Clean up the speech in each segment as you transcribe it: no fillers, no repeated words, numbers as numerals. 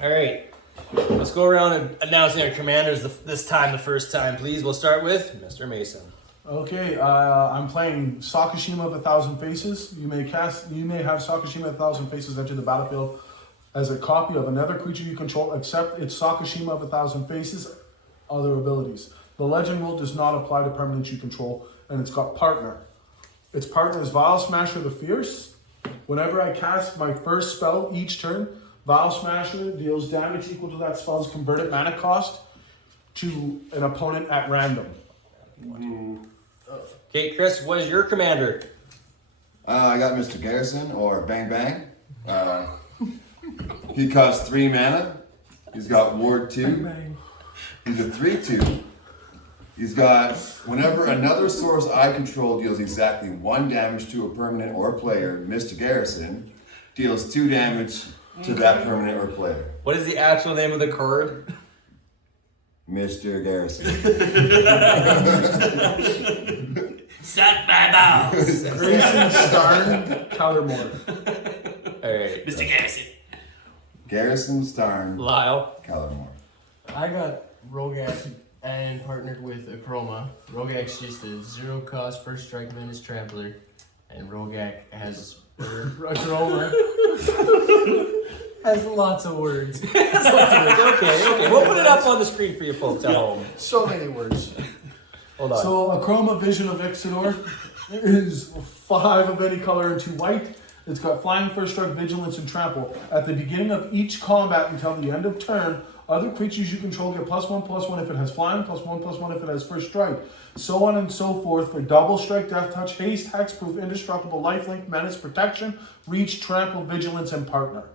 All right. Let's go around and announcing our commanders this time, the first time, please. We'll start with Mr. Mason. Okay, I'm playing Sakashima of 1,000 Faces. You may have Sakashima of 1,000 Faces enter the battlefield as a copy of another creature you control, except it's Sakashima of 1,000 Faces, other abilities. The legend rule does not apply to permanents you control, and it's got partner. Its partner is Vile Smasher the Fierce. Whenever I cast my first spell each turn, Vile Smasher deals damage equal to that spell's converted mana cost to an opponent at random. Okay, Chris, what is your commander? I got Mr. Garrison, or Bang Bang. He costs 3 mana. He's got Ward 2. He's a 3/2. He's got, whenever another source I control deals exactly 1 damage to a permanent or player, Mr. Garrison deals 2 damage to that permanent or player. What is the actual name of the card? Mr. Garrison. Suck my balls. Grayson Starn, Caldermore. All right. Mr. Garrison. Garrison, Starn, Lyle. Callermore. I got Rogak and partnered with Akroma. Rogak's just a 0 cost first strike menace trampler, and Rogak has Akroma has lots of words. Okay. We'll put it up on the screen for you folks at home. So many words. Hold on. So Akroma Vision of Ixidor is 5 of any color and 2 white. It's got Flying, First Strike, Vigilance, and Trample. At the beginning of each combat until the end of turn, other creatures you control get +1/+1 if it has Flying, +1/+1 if it has First Strike. So on and so forth for Double Strike, Death Touch, Haste, Hexproof, Indestructible, Lifelink, Menace, Protection, Reach, Trample, Vigilance, and Partner.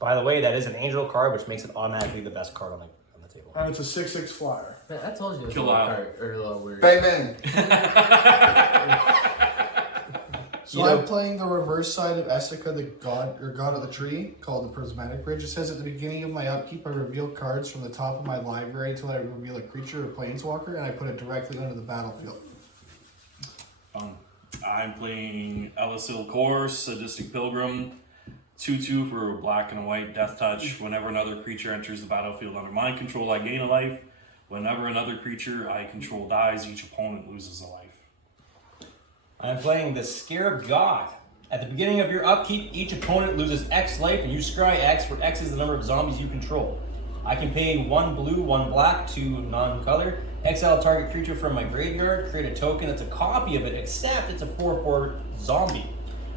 By the way, that is an angel card, which makes it automatically the best card on the table. And it's a 6/6 flyer. I told you it's a Kill lot out. card or a lot of words. Bang Bang! So I'm playing the reverse side of Essica, the god of the tree, called the Prismatic Bridge. It says at the beginning of my upkeep, I reveal cards from the top of my library until I reveal a creature or planeswalker, and I put it directly under the battlefield. I'm playing Elisil Kor, Sadistic Pilgrim, 2/2 for black and a white, Death Touch. Whenever another creature enters the battlefield under my control, I gain a life. Whenever another creature I control dies, each opponent loses a life. I'm playing the Scarab God. At the beginning of your upkeep, each opponent loses X life, and you scry X, where X is the number of zombies you control. I can pay 1 blue, 1 black, 2 non-color. Exile a target creature from my graveyard, create a token that's a copy of it, except it's a 4/4 zombie.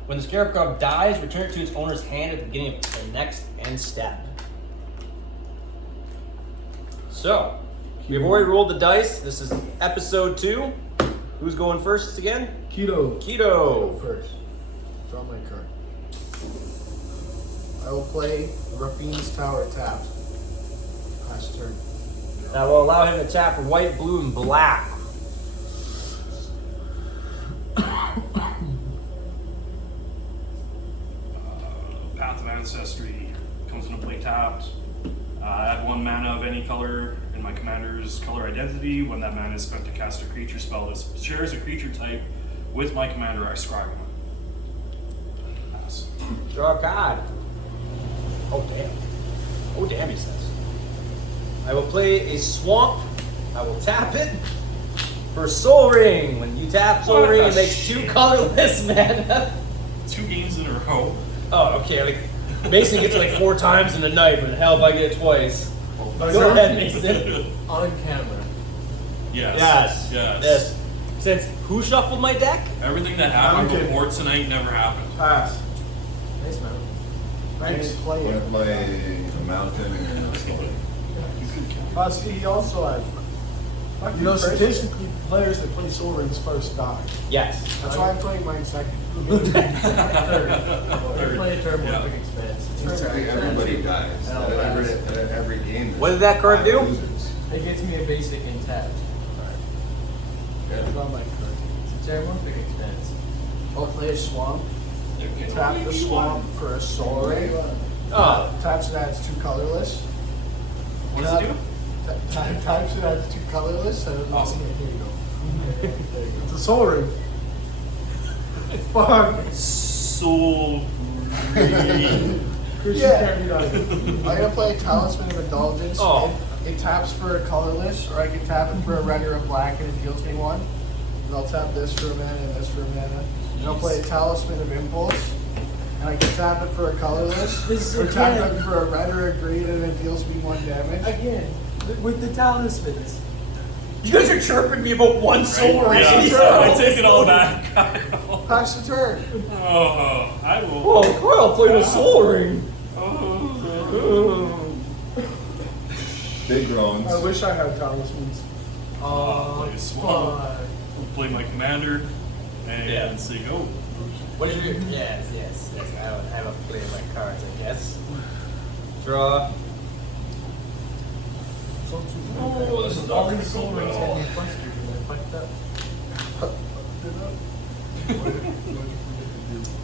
When the Scarab God dies, return it to its owner's hand at the beginning of the next end step. So, we've already rolled the dice. This is episode 2. Who's going first again? Keto. Keto. First, draw my card. I will play Rafine's Tower tapped. Last turn. That will allow him to tap white, blue, and black. Path of Ancestry comes into play tapped. Add 1 mana of any color in my commander's color identity. When that mana is spent to cast a creature spell that shares a creature type with my commander, I scry him. Pass. Draw a card. Oh, damn. Oh, damn, he says. I will play a swamp. I will tap it for Soul Ring. When you tap Soul What Ring, the it makes shit? 2 colorless mana. 2 games in a row. Oh, okay. Like, Mason gets it like 4 times in a night, but hell if I get it twice. Go ahead, Mason. On camera. Yes. Yes. Since who shuffled my deck? Everything that happened Okay. before tonight never happened. Pass. Nice man. I didn't play I'm it. gonna play a mountain and See, he also has. You know, statistically, players that play Soul Rings first die. Yes. That's why I'm playing mine second. Third. Play a turn Yeah. with big expense. basically everybody dies. At every game. What did that card do? Losers. It gets me a basic intact. Yeah. Draw my card. It's a terrific expense. I'll play a swamp. There can Tap only the be swamp one. for a soul ring. Oh, Taps it as 2 colorless. What does it do? Types it as 2 colorless. And Awesome. There you go. There you go. It's a Soul Ring. Fuck. Soul Ring. Chris, Yeah. you can't read either. I'm gonna play Talisman of Indulgence. Oh. It taps for a colorless, or I can tap it for a red or a black, and it deals me one. And I'll tap this for a mana and this for a mana. And I'll play Talisman of Impulse, and I can tap it for a colorless, This or tap again. it for a red or a green, and it deals me 1 damage. Again, with the talismans. You guys are chirping me about one soul Yeah, ring. I take it all back. Pass the turn. Oh, I will. Oh, Kyle played a soul ring. Big groans. I wish I had talismans. Play a swamp. Play my commander and Yeah. say go. What did you? Yes. I will play my cards, I guess. Draw. Oh, this is all these soul rings had me flustered and I fucked up.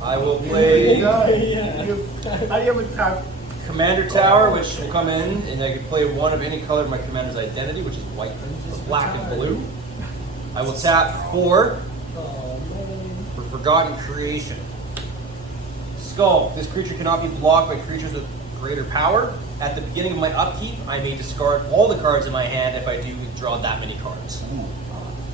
I will play How do you have a tap? Commander Tower, which will come in, and I can play one of any color of my commander's identity, which is white, black, and blue. I will tap 4 for Forgotten Creation. Skull. This creature cannot be blocked by creatures with greater power. At the beginning of my upkeep, I may discard all the cards in my hand. If I do, draw that many cards.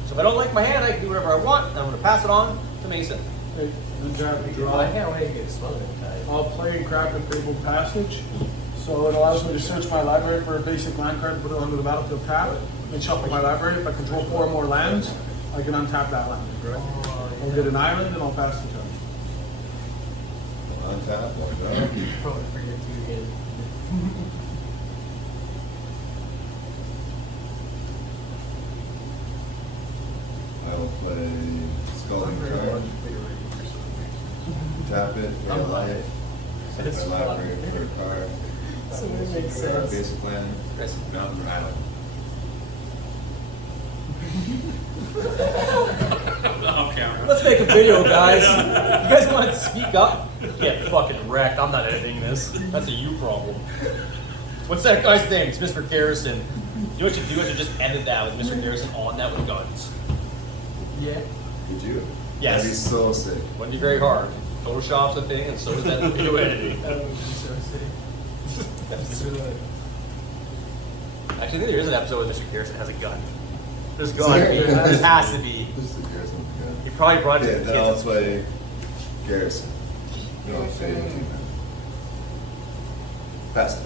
So if I don't like my hand, I can do whatever I want, and I'm going to pass it on to Mason. Hey, good job, you draw. I can't wait to get smothered. I'll play Crafted Fabled Passage. So it allows me to search my library for a basic land card and put it onto the battlefield tab and shuffle my library. If I control 4 or more lands, I can untap that land. I'll get an island and I'll pass the turn. Untap, one go. Probably forget to again. I will play Scalding Tarn. Tap it, pay a light. Set my library for a card. So that makes For a sense. basic land, mountain or island. Off camera. Let's make a video, guys. You guys want to speak up? Get fucking wrecked. I'm not editing this. That's a you problem. What's that guy's name? It's Mr. Garrison. You know what you do is you just edit that with Mr. Garrison on that with guns. Yeah. Could you? Yes. That'd be so sick. Wouldn't be very hard. Photoshop's a thing, and so is that video editing. That would be so sick. Actually, I think there is an episode where Mr. Garrison has a gun. There's There gun. is. There has to be. This is Garrison. He probably brought it Yeah, to the then I'll kids. play Garrison. No, say Pass it.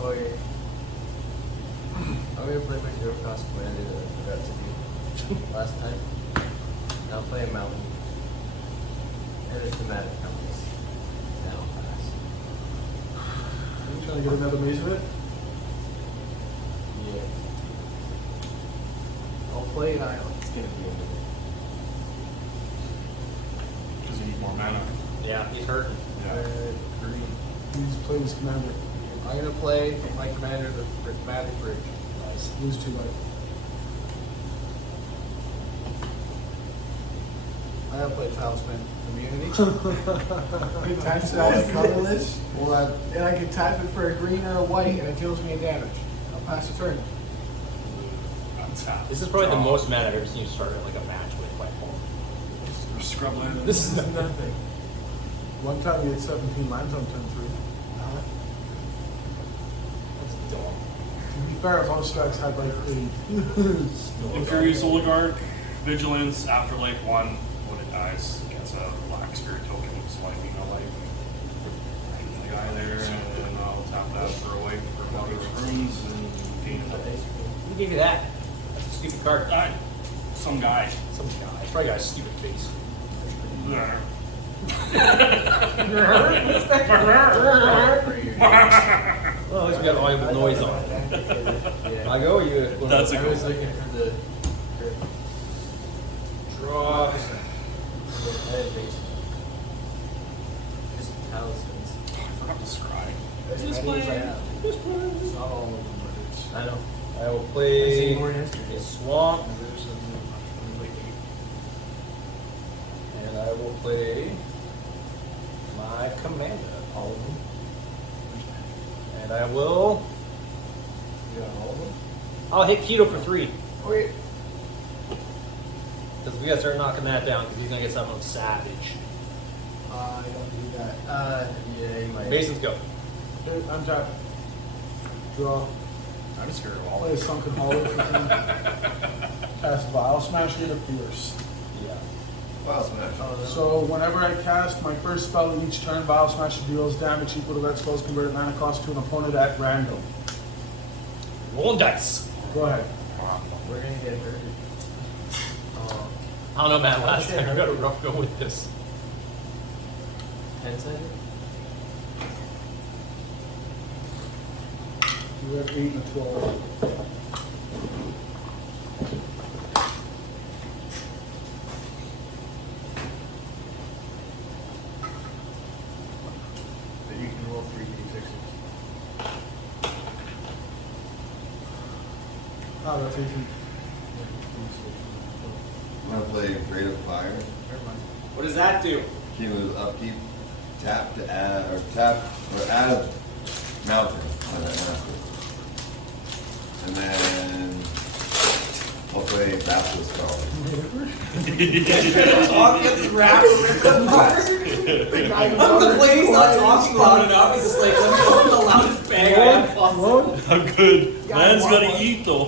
Oh yeah. I'm gonna play my zero cost commander that I forgot to do last time. And I'll play a mountain. And a thematic compass. Now I'll pass. You trying to get another maze of it? Yeah. I'll play an island. It's gonna be a minute. Because you need more mana. Yeah, he's hurting. Red, green. He's playing his commander. I'm gonna play my commander, the Prismatic Bridge. Nice. Lose 2 life. I'm gonna play Talisman Immunity. Attach that as colorless, and I can tap it for a green or a white, and it deals me a damage. I'll pass the turn. Untap. This is probably the Draw. most mad I've ever seen you start like a match with by far. Or Scrubland. This is Nothing. One time we had 17 lands on turn 3. that's dumb. To be fair, most strikes had like 8. Imperious Oligarch, Vigilance, after like 1, when it dies, gets a black spirit token, so I mean no life. The guy there, and then I'll tap that for a white for Bobby Runes and gain a Who gave you that? That's a stupid card. guy. Some guy. Some guy. It's probably got a stupid face. There. Well, at least we got audible noise on. Yeah. I go, you. That's a I good was one. looking for the. Draw. I didn't think so. Just talismans. I forgot to scry. As many as I have. It's not all of them, but it's. I know. I will I play seen more yesterday. a swamp, There's some like and I will play my commander. All of them. And I will. you got all of them. I'll hit Keto for 3. Okay. Because we gotta start knocking that down because he's gonna get something savage. I don't do that. Yeah, you might. Masons go. Untap. Draw. I'm scared of all Play a Sunken Hollow. Cast Vile Smash, interferes. Yeah. Wow, smash. So whenever I cast my first spell each turn, Vile Smash deals damage equal to that spell's converted mana cost to an opponent at random. Rolling dice. Go ahead. We're gonna get hurt. I don't know, man. Last time I got a rough go with this. 10-sided? You have 8 and a 12. But you can roll 3d6s. Ah, that's 18. I'm gonna play Creative Fire. Never mind. What does that do? Cumulative upkeep. Tap to add, or add a mountain on that master. And then I'll play Basilisk Skull. The lady's not talking loud enough. He's just like, let me open the loudest bag I have possible. I'm good. Man's gotta eat though.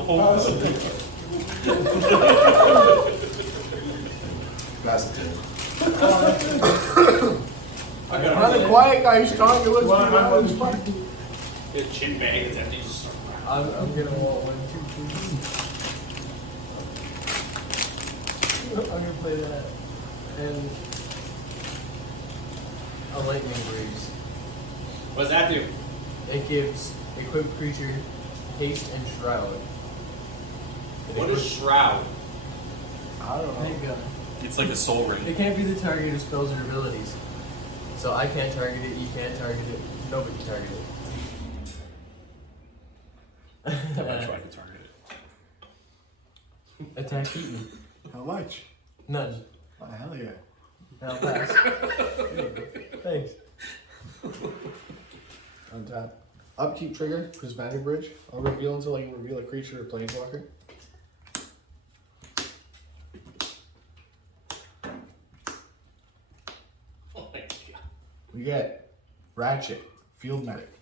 Pass it to him. I'm the quiet guy who's talking. Let's Well, be I'm loud. on The chin bag is empty. Just I'm gonna roll 1, 2, 3. I'm gonna play that. And a lightning breeze. what does that do? It gives equipped creature haste and shroud. What is shroud? I don't know. Thank God. It's like a soul ring. It can't be the target of spells or abilities. So I can't target it, you can't target it, nobody can target I bet you I it. can target it. Attack Eaton. How much? None. Oh, hell yeah. I'll pass. Thanks. Untap. Upkeep trigger, Prismatic Bridge. I'll reveal until I can reveal a creature or planeswalker. Oh my god. We get Ratchet, Field Medic.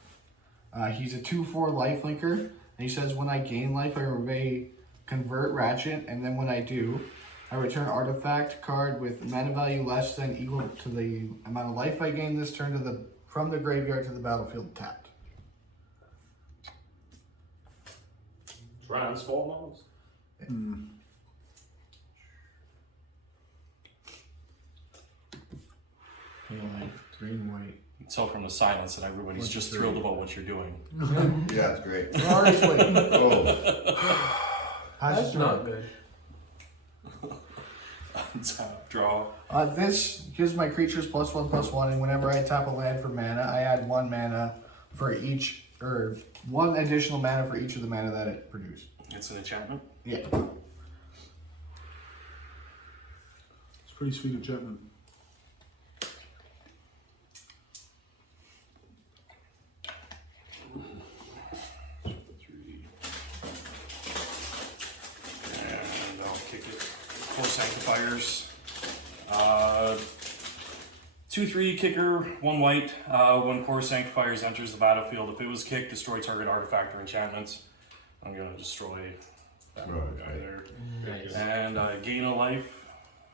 He's a 2/4 lifelinker, and he says when I gain life, I may convert Ratchet, and then when I do, I return artifact card with mana value less than equal to the amount of life I gain this turn from the graveyard to the battlefield tapped. Transform almost. Green, white. You can tell from the silence that everybody's just thrilled about what you're doing. Yeah, it's great. Orange, white. Oh, Pass That's not good. Tap, draw. This gives my creatures +1/+1, and whenever I tap a land for mana, I add 1 mana for each, or 1 additional mana for each of the mana that it produced. It's an enchantment. Yeah. It's pretty sweet enchantment. And I'll kick it. 4 sanctifiers. 2/3 kicker, 1 white. When core sanctifiers enters the battlefield, if it was kicked, destroy target artifact or enchantments. I'm gonna destroy that guy there. Nice. And I gain a life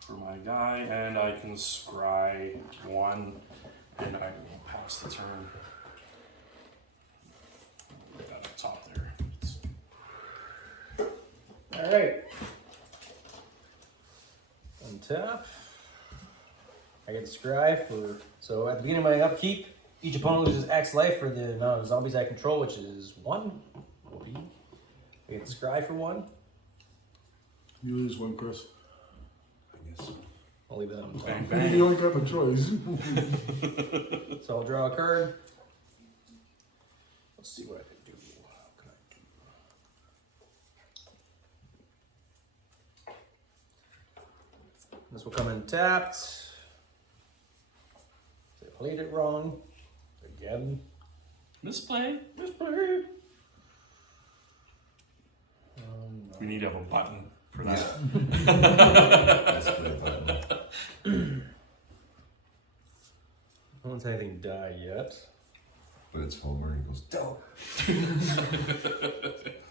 for my guy, and I can scry 1, and I will pass the turn. Put that up top there. Alright. Untap. I get scry for, so at the beginning of my upkeep, each opponent loses X life for the amount of zombies I control, which is 1. I get scry for 1. You lose 1, Chris. I guess. I'll leave that on top. Bang, You bang. only got the choice. So I'll draw a card. Let's see what I can do. What can I do? This will come in tapped. I played it wrong. Again. Misplay. Misplay. We need to have a button for that. That's pretty bad. No one's had anything die yet. But it's Homer, and he goes, dope.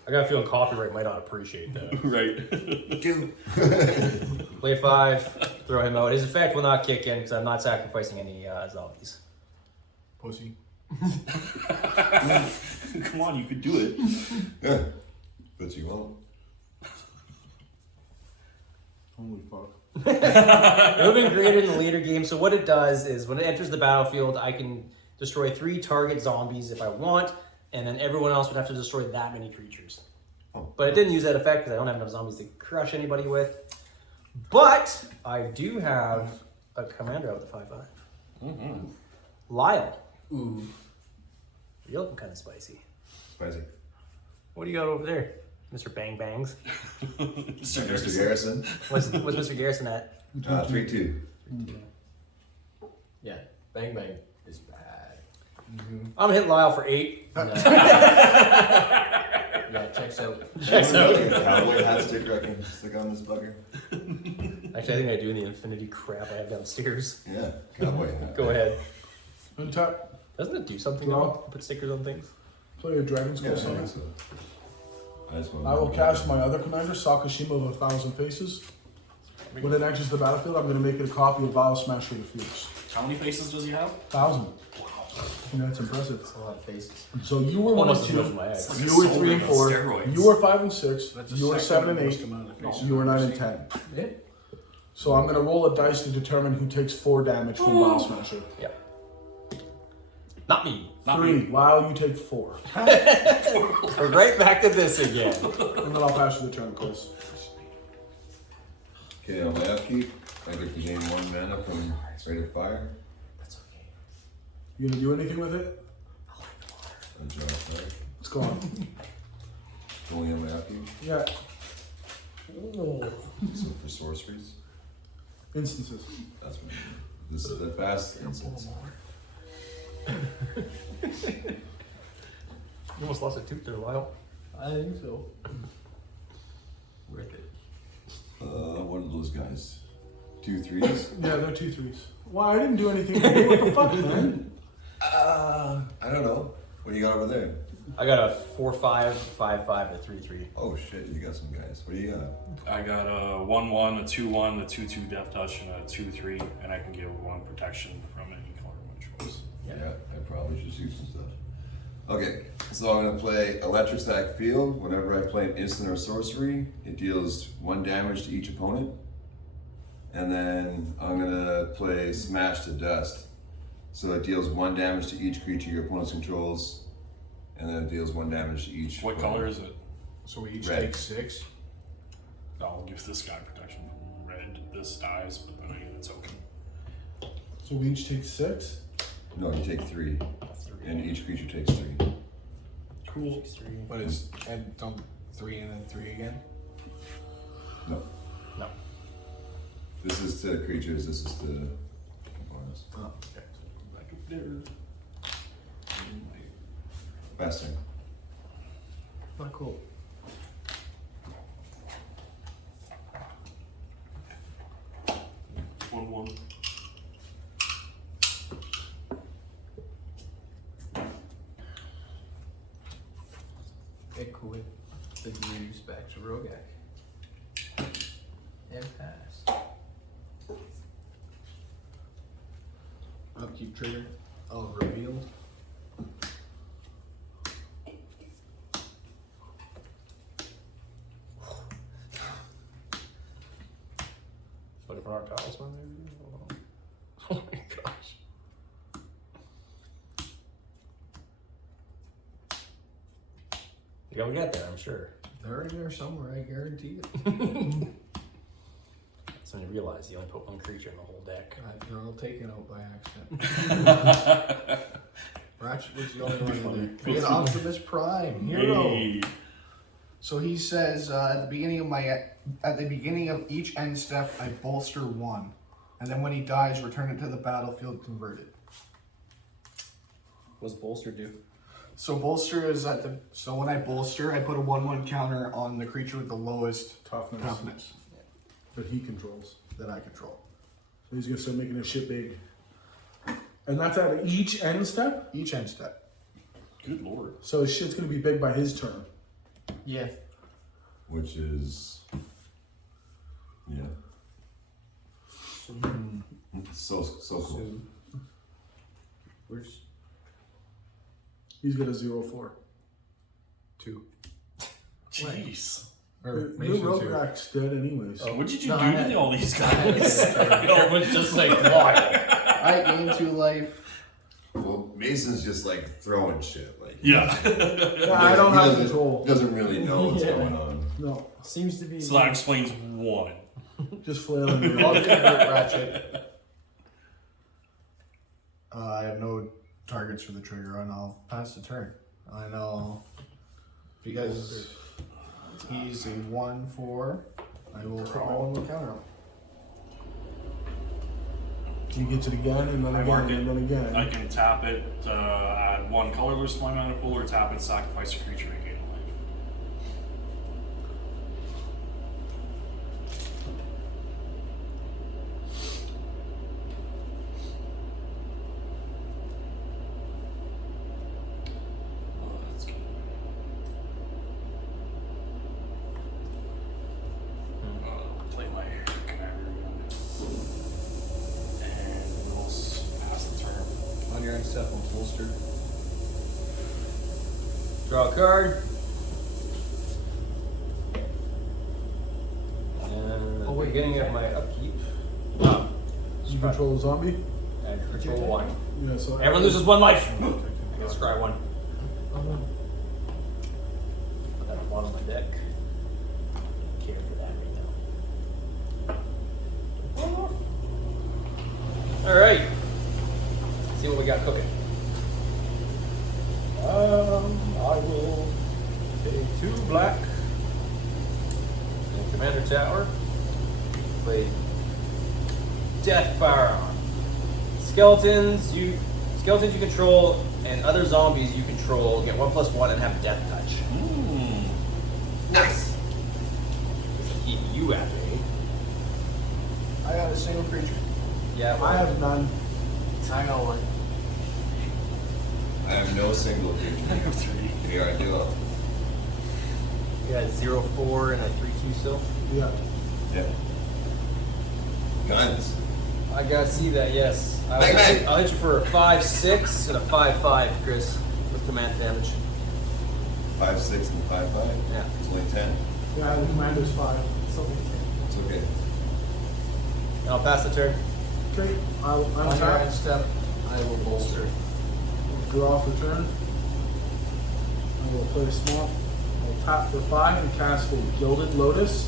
I got a feeling copyright might not appreciate that. Right. Dude. Play 5, throw him out. His effect will not kick in because I'm not sacrificing any zombies. Pussy. Come on, you could do it. Yeah. But you won't. Holy fuck. It would have been created in the later game. So what it does is when it enters the battlefield, I can destroy 3 target zombies if I want, and then everyone else would have to destroy that many creatures. Oh. But it didn't use that effect because I don't have enough zombies to crush anybody with. But I do have a commander out with 5/5. Mm-hmm. Lyle. Ooh. You're looking kind of spicy. Spicy. What do you got over there, Mr. Bang Bangs? Mr. Garrison. What's Mr. Garrison at? 3-2. Yeah. Bang bang is bad. I'm gonna hit Lyle for 8. Yeah, checks out. Checks out. Cowboy hat sticker I can stick on this bugger. Actually, I think I do in the infinity crap I have downstairs. Yeah, cowboy hat. Go ahead. Untap. Doesn't it do something No. now? Put stickers on things? Play a Dragon's Yeah, Ghost I on think it. so. I just want I will cast my other commander, Sakashima of 1,000 Faces. When it enters the battlefield, I'm going to make it a copy of Vile Smasher the Fierce. How many faces does he have? 1,000. And that's impressive. That's a lot of faces. So you were 1 and Almost as much as 2. my ex. Like You a were soul 3 and on 4. steroids. You were 5 and 6. That's the You were second 7 and most 8. amount of faces You were I've 9 ever and seen. 10. Yeah. So I'm going to roll a dice to determine who takes 4 damage from Vile Smasher. Yeah. Not me. Not 3. me. Lyle, you take 4. We're right back to this again. And then I'll pass you the turn, Chris. Okay, on my upkeep, I get to gain 1 mana from Rate of Fire. That's okay. You going to do anything with it? And draw a card. It's gone. Only on my upkeep. Yeah. So for sorceries, Instances. that's what this is the fast instance. You almost lost a tooth there, Lyle. I think so. Worth it. What are those guys? 2 3s? Yeah, they're 2 3s. Well, I didn't do anything to you. What the fuck, man? I don't know. What do you got over there? I got a 4/5, 5/5, a 3/3. Oh shit, you got some guys. What do you got? I got a 1/1, a 2/1, a 2/2 Death Touch, and a 2/3, and I can give 1 protection from any color of my choice. Yeah, I probably should use some stuff. Okay, so I'm gonna play Electric Stack Field. Whenever I play an instant or sorcery, it deals 1 damage to each opponent. And then I'm gonna play Smash to Dust. So it deals 1 damage to each creature your opponent controls, and then it deals 1 damage to each. What opponent. color is it? So we each Red. take 6. I'll give this guy protection from red. This dies, but then again, it's okay. So we each take 6? No, you take 3, and each creature takes 3. Cool. But it's and don't 3 and then 3 again. No, No. this is to creatures. This is to opponents. Oh, okay. Back up there. Best thing. Not cool. One. Okay, cool. The news back to Rogak. And pass. Upkeep trigger. Oh, revealed. Looking for our talisman maybe? Oh my gosh. You're gonna get there, I'm sure. They're in there somewhere, I guarantee it. That's when you realize you only put 1 creature in the whole deck. They're all taken out by accident. Ratchet was the only one in there. We get Optimus Prime, hero. Hey. So he says at the beginning of each end step, I bolster 1, and then when he dies, return it to the battlefield converted. What's bolster do? So bolster is so when I bolster, I put a 1/1 counter on the creature with the lowest Toughness. That he controls. that I control. So he's gonna start making his shit big. And that's at each end step? Each end step. Good lord. So his shit's gonna be big by his turn. Yeah. Which is, yeah. So cool. Where's He's got a 0-4. 2. Jeez. Or New Rograk's dead anyways. What did you No, do I to had- all these I had guys? Everyone's just like, why? I gain 2 life. Well, Mason's just like throwing shit. Like Yeah. I don't he have doesn't- control. Doesn't really know what's Yeah. going on. No, seems to be So that explains one. just flailing I'll around. convert Ratchet. I have no targets for the trigger, and I'll pass the turn. I know because he's a 1/4. I will put my 1 counter on. He gets it again and then I mark again it. and then again. I can tap it, add 1 colorless to my mana pool, or tap it, sacrifice a creature and gain a life. Oh, that's good. Play my commander again. And we'll pass the turn. on your end step on bolster. Draw a card. And Oh, wait, beginning of okay. my upkeep. You control a zombie? And control 1. Yeah, so Everyone loses 1 life. I gotta scry 1. Put that on the bottom of my deck. Don't care for that right now. Alright. See what we got cooking. I will take 2 black. And Commander Tower. Play Death Bar. Skeletons you control and other zombies you control get 1/1 and have death touch. Nice. Keep you at bay. I got a single creature. Yeah, I have none. I got 1. I have no single I creature. have 3. Here I do. you got 0/4 and a 3/2 still. Yeah. Yeah. Guns. I gotta see that. Yes. Bang, bang. I'll hit you for a 5/6 and a 5/5, Chris, with command damage. 5/6 and 5/5. Yeah. It's only 10. Yeah, the commander's 5. It's okay. And I'll pass the turn. Okay, I'm On your tapped. end step, I will bolster. Draw for turn. I will play a swamp. I'll tap for 5 and cast a Gilded Lotus.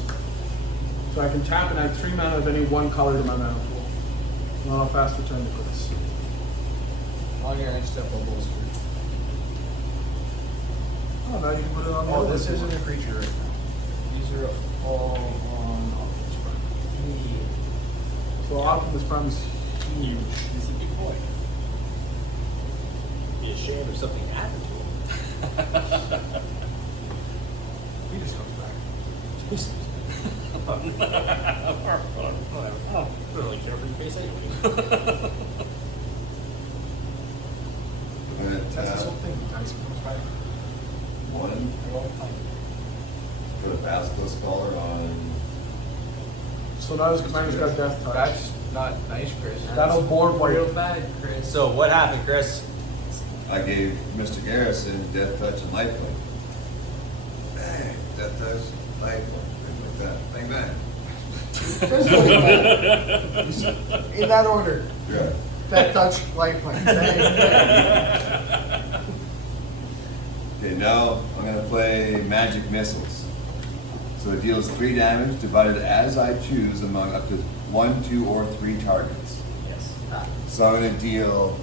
So I can tap and add 3 mana of any 1 color to my mana pool. And I'll pass the turn to Chris. On your end step, I'll bolster. Oh, now you can put it on the Oh, other this one. isn't a creature right now. These are all on Optimus Prime. So Optimus Prime is huge. He's a big boy. Be ashamed if something happened to him. He just comes back. Whatever. I don't really care for your face anyway. I'm gonna That's tap this whole thing. Dice comes back. 1. Put a Basilisk Collar on. So now his commander's got Death Touch. That's not nice, Chris. That'll board real white. bad, Chris. So what happened, Chris? I gave Mr. Garrison Death Touch and Lifelink. Bang! Death Touch, Lifelink. Things like that. Bang, bang. In that order. Yeah. That touch lifeline. Okay, now I'm gonna play Magic Missiles. So it deals 3 damage divided as I choose among up to 1, 2, or 3 targets. Yes. So I'm gonna deal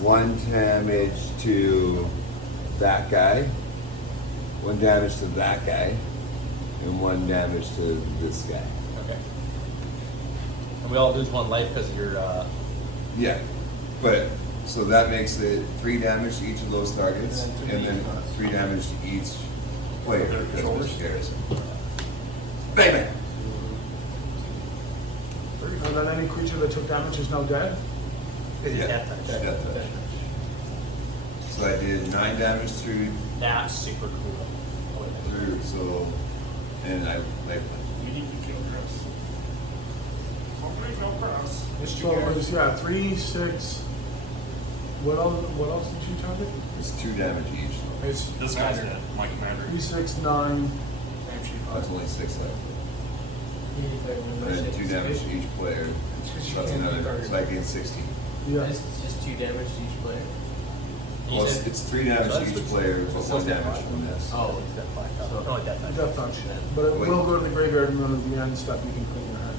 1 damage to that guy, 1 damage to that guy, and 1 damage to this guy. Okay. And we all lose 1 life because of your. Yeah, but so that makes it 3 damage to each of those targets, And then to and then me. 3 damage to each player Okay, because shoulders. of Garrison. Bang bang. And then any creature that took damage is now dead. Yeah, Death touch. Death touch. So I did 9 damage through, That's super cool. so, and I like. We need to kill Chris. Somebody kill Chris. So it's, yeah, 3, 6. What else did you target? It's 2 damage each. It's This guy's dead. My commander. 3, 6, 9. That's only 6 left. Yeah, And 2 damage to each player. So that's another, so I gain 16. Yeah. It's just 2 damage to each player. Well, it's 3 damage to each player, but 1 damage from this. Oh, No, like that touch. Death touch. But it Wait. will go to the graveyard and then at the end step you can put in your hand.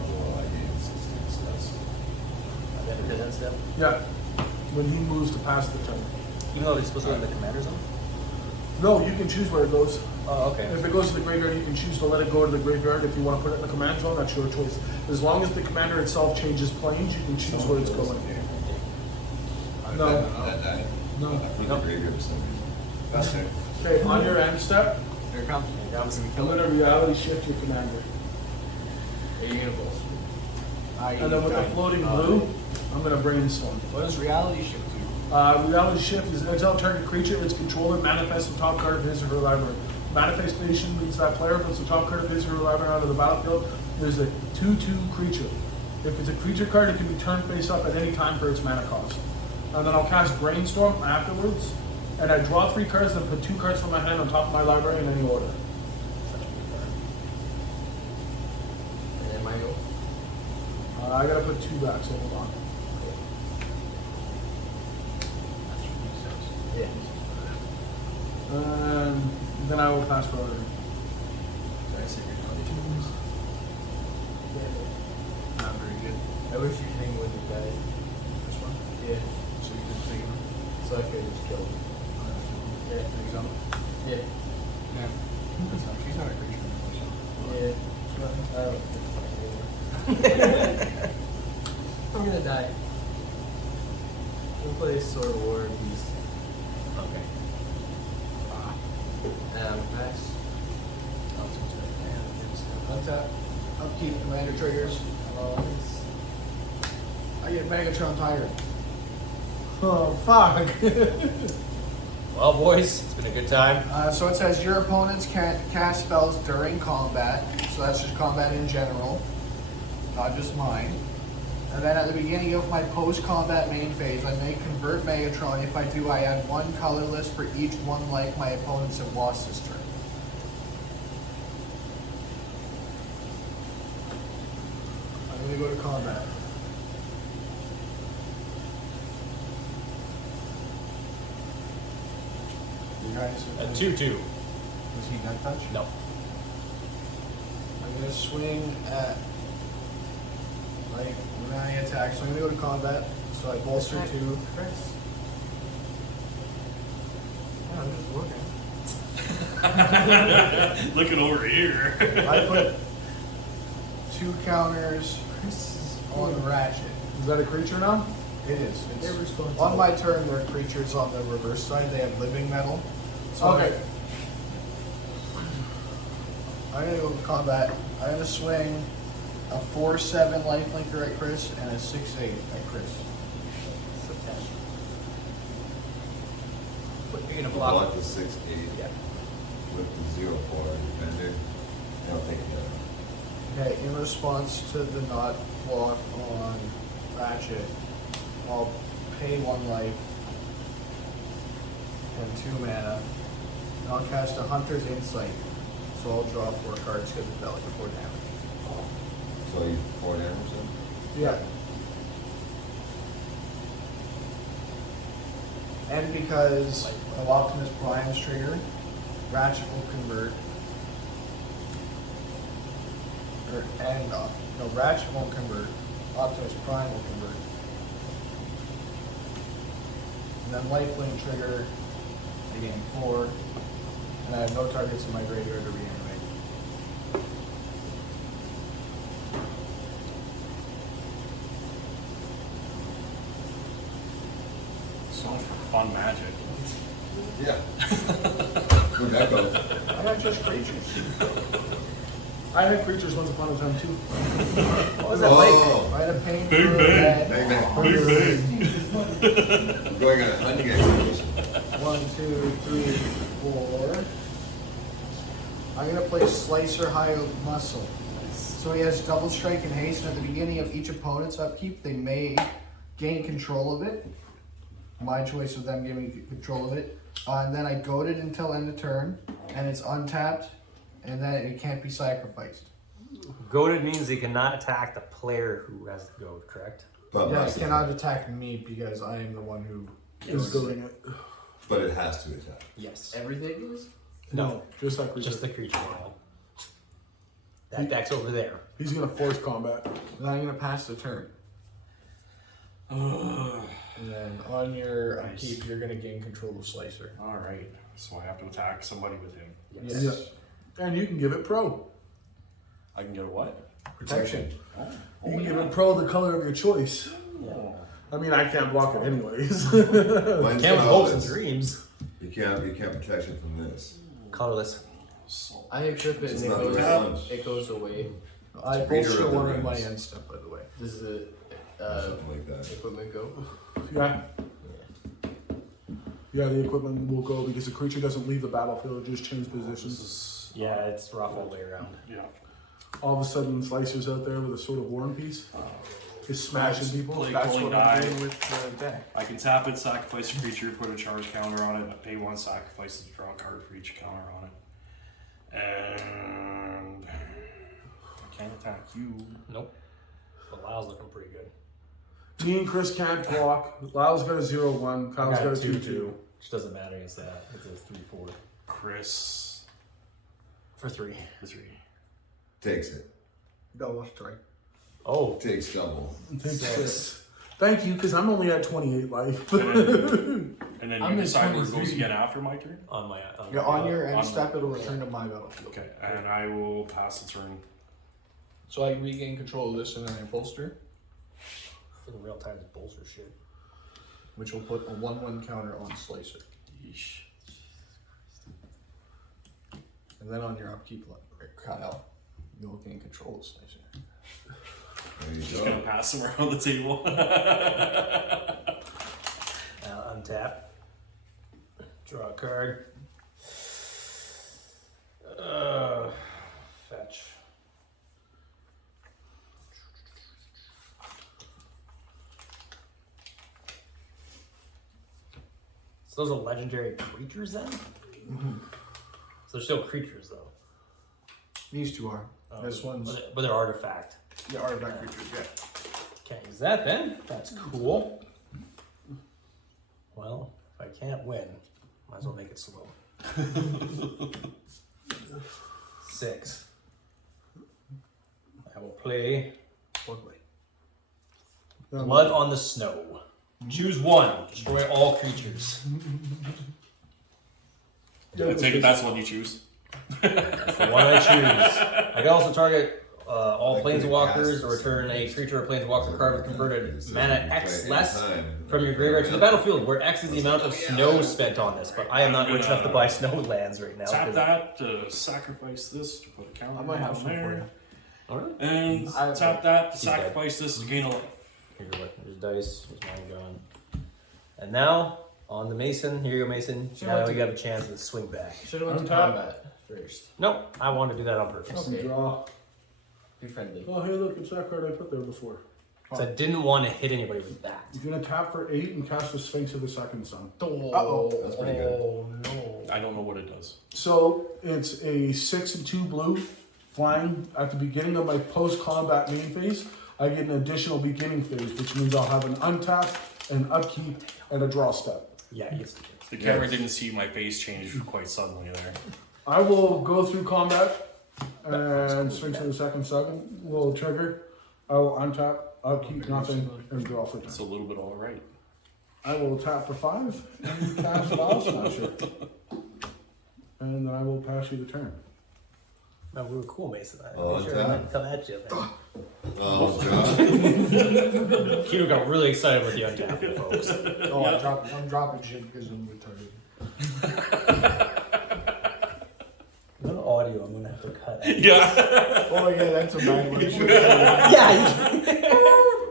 Well, I gain 16, so that's. That step. Yeah. When he moves to pass the turn. Even though it's supposed to go in the commander zone? No, you can choose where it goes. Oh, okay. If it goes to the graveyard, you can choose to let it go to the graveyard. If you want to put it in the command zone, that's your choice. As long as the commander itself changes planes, you can choose where it's going. No. That died. No. I put it in the graveyard for some reason. That's it. Okay, on your end step, Here it comes. I'm going to reality shift your commander. You're gonna bolster. And then with the floating blue, I'm going to brainstorm. What does reality shift do? Reality shift is exile target creature, its controller manifests the top card of his or her library. Manifestation means that player puts the top card of his or her library onto the battlefield. There's a 2/2 creature. If it's a creature card, it can be turned face up at any time for its mana cost. And then I'll cast Brainstorm afterwards, and I draw 3 cards and put 2 cards from my hand on top of my library in any order. And then my go. I gotta put 2 back, so hold on. Yeah. And then I will pass priority. Sorry, I said your knowledge. Not very good. I wish your thing would have died. This one? Yeah. So you did take him. So I could have just killed him. Yeah. He's on. Yeah. Yeah. That's not, she's not a creature. Yeah. I'm gonna die. We'll play Sword of War Beast. Okay. Pass. Untap. Upkeep commander triggers. I get Megatron Tyrant. Oh, fuck. Well, boys, it's been a good time. So it says your opponents can't cast spells during combat. So that's just combat in general, not just mine. And then at the beginning of my post-combat main phase, I may convert Megatron. If I do, I add 1 colorless for each 1 like my opponents have lost this turn. I'm gonna go to combat. You guys, 2/2. was he nut touch? No. I'm gonna swing at like when I attack. So I'm gonna go to combat. So I bolster 2. Chris. Yeah, I'm just looking. Looking over here. I put 2 counters on Ratchet. Is that a creature now? It is. They're It's, responsible. on my turn, there are creatures on the reverse side. They have living metal. So Okay. I'm gonna go to combat. I'm gonna swing a 4/7 lifelinker at Chris and a 6/8 at Chris. But you're gonna Block block. the 6/8 Yeah. with the 0/4 defender. And I'll take it Okay, in response to the not block on Ratchet, I'll pay 1 life and 2 mana. And I'll cast a Hunter's Insight. So I'll draw 4 cards because it's valid for 4 damage. So you 4 damage then? Yeah. And because of Optimus Prime's trigger, Ratchet will convert. No, Ratchet won't convert. Optimus Prime will convert. And then Lifelink trigger, I gain 4. And I have no targets in my graveyard to reanimate. So much for fun magic. Yeah. Where'd that go? I got just creatures. I had creatures once upon a time too. What was that like? Oh, I had a pain. Big for bang. that. bang, bang. I'm going on a hunting expedition. 1, 2, 3, 4. I'm gonna play Slicer High Muscle. So he has double strike and haste, and at the beginning of each opponent's upkeep, they may gain control of it. My choice of them giving control of it. And then I goad it until end of turn, and it's untapped, and then it can't be sacrificed. Goaded means he cannot attack the player who has the goad, correct? But, Yeah, it cannot attack me because I am the one who Is going it. but it has to attack. Yes. Everything is? No, just that creature. Just the creature model. That deck's over there. He's gonna force combat. Then I'm gonna pass the turn. And then on your upkeep, you're gonna gain control of Slicer. Alright, so I have to attack somebody with him. Yes. Yeah. And you can give it pro. I can get a what? Protection. You can give it pro the color of your choice. Oh. I mean, I can't block it anyways. Mine's Can't with hopes and colorless. dreams. You can't protection from this. Colorless. So, I equip it It's and not the right one. it goes away. I It's Reader bolster of the one of my Runes. end step, by the way. Does the Something like that. equipment go? Yeah. Yeah, the equipment will go because the creature doesn't leave the battlefield, it just changes this positions. is, Yeah, it's rough all the way around. yeah. All of a sudden, Slicer's out there with a Sword of War and Piece. He's smashing people. Play That's Culling what I'm Die. doing with the deck. I can tap it, sacrifice a creature, put a charge counter on it, pay 1 sacrifice to draw a card for each counter on it. And I can't attack you. Nope. But Lyle's looking pretty good. Me and Chris can't block. Lyle's got a 0-1. Kyle's got a 2-2. Which doesn't matter against that. It's a 3-4. Chris For 3. the 3. Takes it. Double strike. Oh. Takes double. Takes 6. Thank you, because I'm only at 28 life. And then I'm you at decide where it goes 23. again after my turn? On my. Yeah, on your end on- step, it'll return to my battlefield. Okay, and I will pass the turn. So I regain control of this and then I bolster, For the real time bolster shit. which will put a 1/1 counter on Slicer. Yeesh. And then on your upkeep, Kyle, you'll gain control of Slicer. There you Just go. gonna pass them around the table. Untap. Draw a card. Fetch. So those are legendary creatures then? Mm-hmm. So they're still creatures though. These two are. This one's But they're artifact. the artifact creatures, yeah. Can't use that then. That's cool. Well, if I can't win, might as well make it slow. 6. I will play One way. Blood on the Snow. Choose one. Destroy all creatures. I take it that's the one you choose. That's the one I choose. I can also target all I could've planeswalkers cast or return a creature or planeswalker card with converted mana X Play less anytime. from your graveyard to the battlefield, where X is the amount of snow spent on this. But I am not rich enough to buy snow lands right now. Tap 'cause- that to sacrifice this to put a counter I might have on some for there. you. Alright. And I- tap that to He's dead. sacrifice this to gain a life. Here's what? There's dice. There's mine gone. And now on the Mason. Here you go, Mason. Sure, Now I'll we take- got a chance to swing back. Should have went to Untap. combat first. Nope, I wanted to do that on purpose. Some Okay. draw. Be friendly. Oh, hey, look, it's that card I put there before. So I didn't want to hit anybody with that. You're gonna tap for 8 and cast the Sphinx of the Second Sun. Uh-oh. That's pretty good. Oh no. I don't know what it does. So it's a 6 and 2 blue flying. At the beginning of my post-combat main phase, I get an additional beginning phase, which means I'll have an untap, an upkeep, and a draw step. Yeah, yes. The camera Yes. didn't see my face change quite suddenly there. I will go through combat and Sphinx of the Second Sun will trigger. I will untap, upkeep, nothing, and draw for 10. It's a little bit alright. I will tap for 5 and cast Battle Smasher. And then I will pass you the turn. Man, we were cool, Mason. I Oh, made sure I untap? didn't come at you, man. Oh, God. Kino got really excited with the untapping, folks. Oh, I'm dropping shit because I'm retarded. Oh, audio, I'm gonna have to cut. Yeah. Oh yeah, that's a bad one.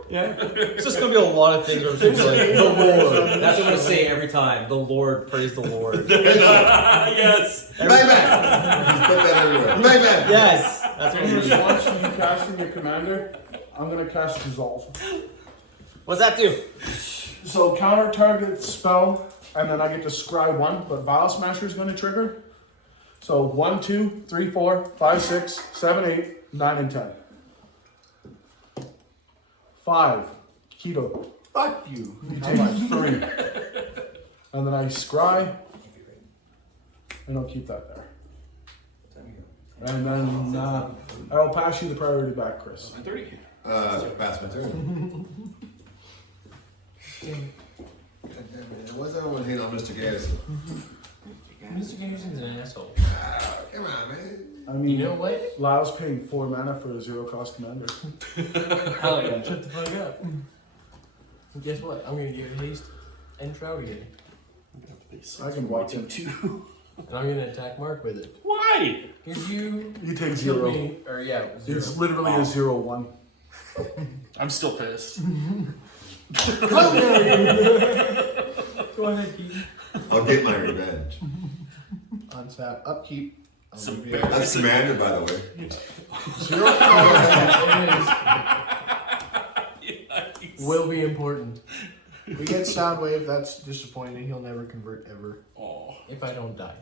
Yeah. It's just gonna be a lot of things where it's gonna be like, the Lord. That's what I'm gonna say every time. The Lord, praise the Lord. Yes. Mayban! Just put that everywhere. Mayban! Yes. That's what In I'm gonna response to you casting your commander, I'm gonna cast Dissolve. What's that do? So counter target spell, and then I get to scry 1, but Vial Smasher is gonna trigger. So 1, 2, 3, 4, 5, 6, 7, 8, 9, and 10. 5. Keto. Fuck you. You take 3. And then I scry. And I'll keep that there. And then I'll pass you the priority back, Chris. 30. Pass my turn. What's everyone hate on Mr. Garrison? Mr. Garrison's an asshole. Come on, man. I mean, You know what? Lau's paying 4 mana for a 0 cost commander. Hell yeah. Shut the fuck up. And guess what? I'm gonna give haste and Trout again. I can walk in. And I'm gonna attack Mark with it. Why? Because you You take killed 0. me. Or yeah, 0. It's literally a 0-1. I'm still pissed. Go ahead, Keith. I'll get my revenge. Untap, upkeep. Some That's Commander, by the way. 0 Yikes. Will be important We get Soundwave, that's disappointing. He'll never convert ever. Oh. if I don't die.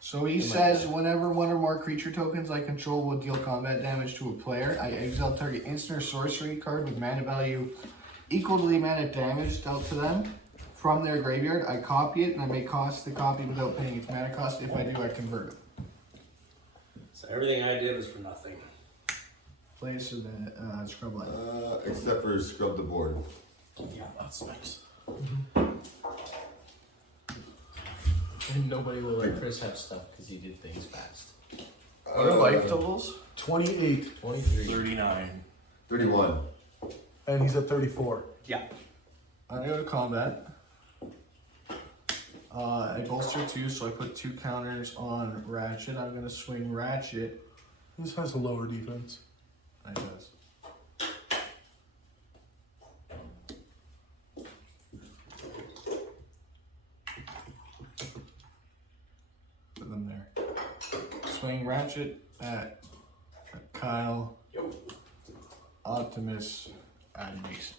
So he says, whenever one or more creature tokens I control will deal combat damage to a player, I exile target instant or sorcery card with mana value equal to the amount of damage dealt to them from their graveyard. I copy it, and I may cost the copy without paying its mana cost. If I do, I convert it. So everything I did was for nothing. Place of the scrub line. Except for scrub the board. Yeah, that's nice. And nobody will let Chris have stuff because he did things fast. What are life totals? 28. 23. 39. 31. And he's at 34. Yeah. I go to combat. I bolster 2, so I put 2 counters on Ratchet. I'm gonna swing Ratchet. This has a lower defense. I guess. Put them there. Swing Ratchet at Kyle. Optimus and Mason.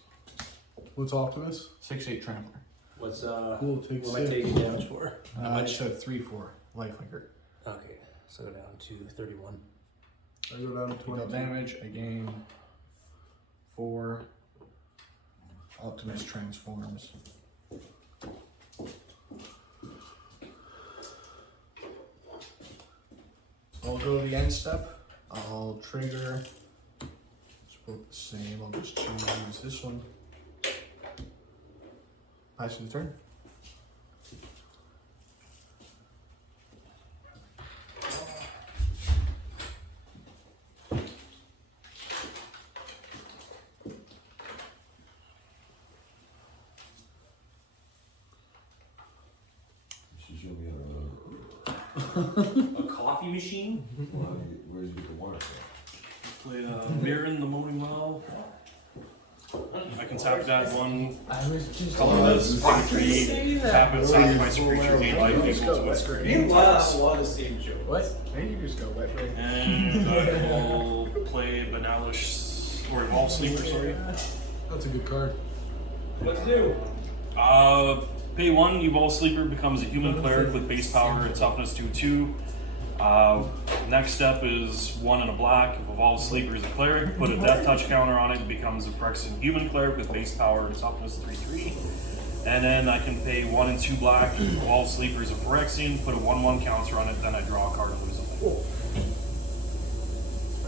What's Optimus? 6/8 Trampler. What's Cool, take what am I 6. taking damage for? It's a 3/4 lifelinker. Okay, so go down to 31. I go down to Deal 20. damage. I gain 4. Optimus transforms. I'll go to the end step. I'll trigger. It's both the same. I'll just choose this one. Pass you the turn. You should show me A coffee machine? where did you get the water from? Play Mirror in the Moaning Well. I can tap that one. I was just Colorless. Three. Tap it. Sacrifice a creature. Gain life equal to its creating cost. What? Maybe you just go wet right. And I will play Banalish or Evolve Sleeper, sorry. That's a good card. What to do? Pay 1, Evolve Sleeper becomes a human cleric with base power and toughness 2/2. Next step is 1 and a black. If Evolve Sleeper is a cleric, put a death touch counter on it, it becomes a Phyrexian human cleric with base power and toughness 3/3. And then I can pay 1 and 2 black. If Evolve Sleeper is a Phyrexian, put a 1/1 counter on it, then I draw a card and lose a hole.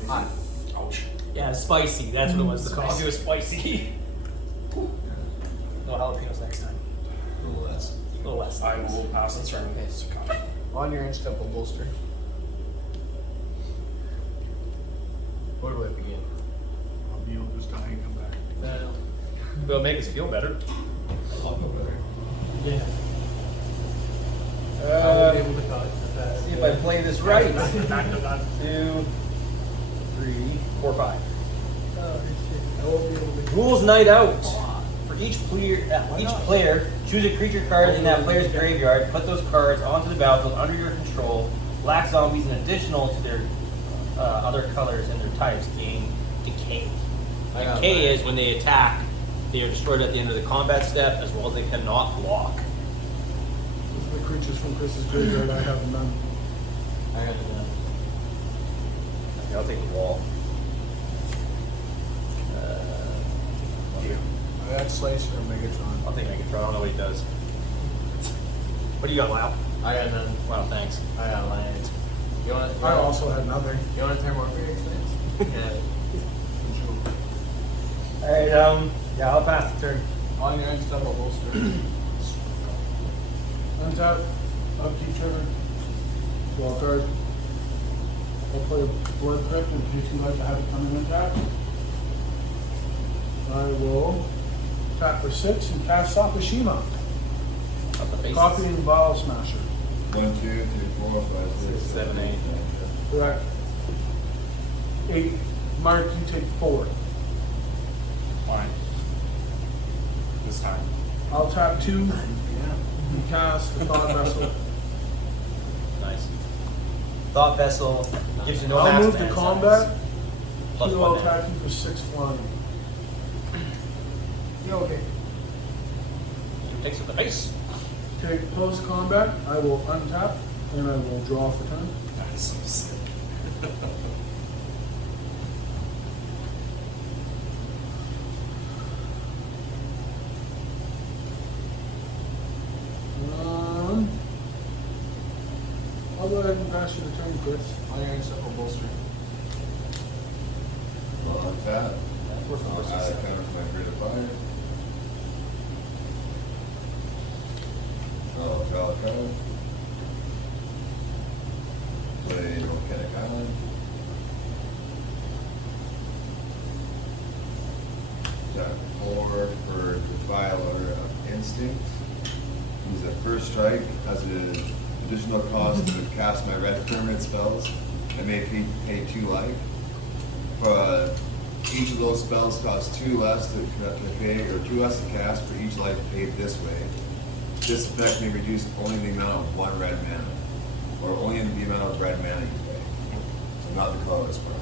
Hot. Ouch. Yeah, spicy. That's what it was. The coffee was spicy. No jalapenos next time. A little less. A little less. I will pass the turn to Kyle. On your end step, I'll bolster. Where do I begin? You'll just die and come back. It'll make us feel better. Yeah. I will be able to cut the pass. See if I play this right. Back to that. 2, 3, 4, 5. I won't be able to. Rules night out. For each player, choose a creature card in that player's graveyard. Put those cards onto the battlefield under your control. Black zombies, and additional to their other colors and their types, gain decay. Decay is when they attack, they are destroyed at the end of the combat step, as well as they cannot block. These are the creatures from Chris's graveyard. I have none. I got it done. Okay, I'll take the wall. I got Slicer and Megatron. I'll take Megatron. I don't know what he does. What do you got, Lyle? I got none. Wow, thanks. I got land. You want I also had nothing. You want to turn more experience? Yeah. Alright, yeah, I'll pass the turn. On your end, stuff a bolster. Untap, upkeep trigger, draw a card. I'll play a Blood Crypt in case you like to have it come in untap. I will tap for 6 and cast Sakashima. Up the faces. Copying Vial Smasher. 1, 2, 3, 4, 5, 6, 7, 8. Correct. 8. Mark, you take 4. Fine. This time. I'll tap 2 and cast the Thought Vessel. Nice. Thought Vessel gives you no I'll max move to mana combat. size. Plus 2 1 will mana. attack you for 6 flying. You okay? Takes up the face. Take post combat. I will untap and I will draw for turn. That is so sick. I'll go ahead and pass you the turn, Chris. On your end, stuff a bolster. Well, on tap. What's the I'll worst add a is- counter to my Grid of Fire. I'll draw a card. Play Volcanic Island. Tap 4 for Defiler of Instinct. Use a first strike as an additional cost to cast my red permanent spells. I may pay 2 life. Each of those spells cost 2 less to pay, or 2 less to cast for each life paid this way. This effect may reduce only the amount of 1 red mana, or only the amount of red mana you pay. So not the colorless part.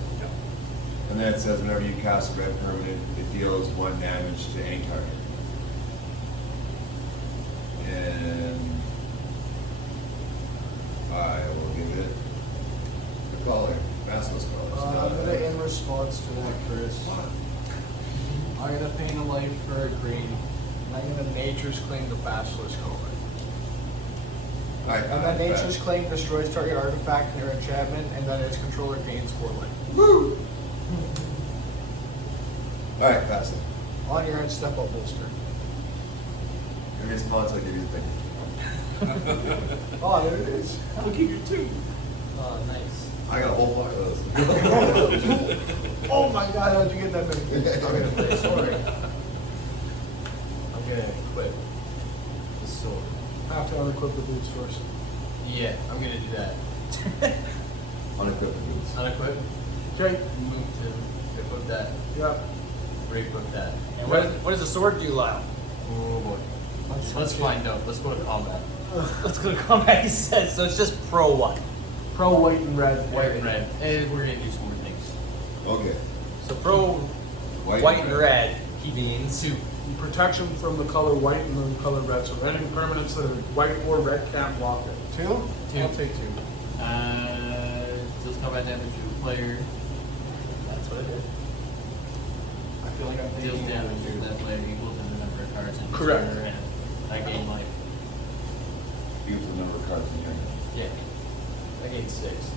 And then it says whenever you cast a red permanent, it deals 1 damage to any target. And I will give it the color, Basilisk color. I'm gonna, in response to that, Chris, I'm gonna paint a life for a green, and I'm gonna Nature's Claim the Basilisk color. Alright, And that Nature's Claim destroys target artifact near enchantment, and then its controller gains 4 life. Woo! Alright, pass it. On your end, step up bolster. Give me a response, I'll give you the thing. Oh, there it is. I'll give you 2. Oh, nice. I got a whole lot of those. Oh my god, how'd you get that many? I'm gonna play a sword. I'm gonna equip the sword. I have to unequip the boots first. Yeah, I'm gonna do that. Unequipped boots. Unequip, Okay. move to equip that, Yep. re-equip that. And what does the sword do, Lyle? Oh boy. Let's find out. Let's go to combat. Let's go to combat, he says. So it's just pro 1. Pro white and red. White and red. And we're gonna do some more things. Okay. So pro white and red means 2. Protection from the color white and the color red. So any permanents that are white or red can't block it. 2? 2. I'll take 2. Deals combat damage to the player. that's what it is. I feel like I'm Deals taking damage to that player equal to the number of cards in his Correct. turn, and I gain life. Use the number of cards in your hand. Yeah. I gain 6.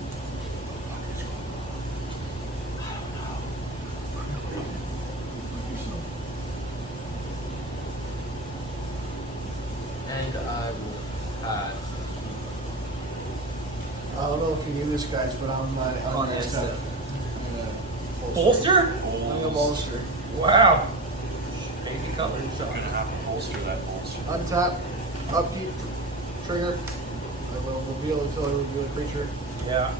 And I will pass. I don't know if you knew this, guys, but I'm not on yeah, this step. step. Bolster? I'm gonna bolster. Wow. Baby colors. I'm gonna have to bolster that bolster. Untap, upkeep, trigger. I will reveal until I reveal a creature. Yeah.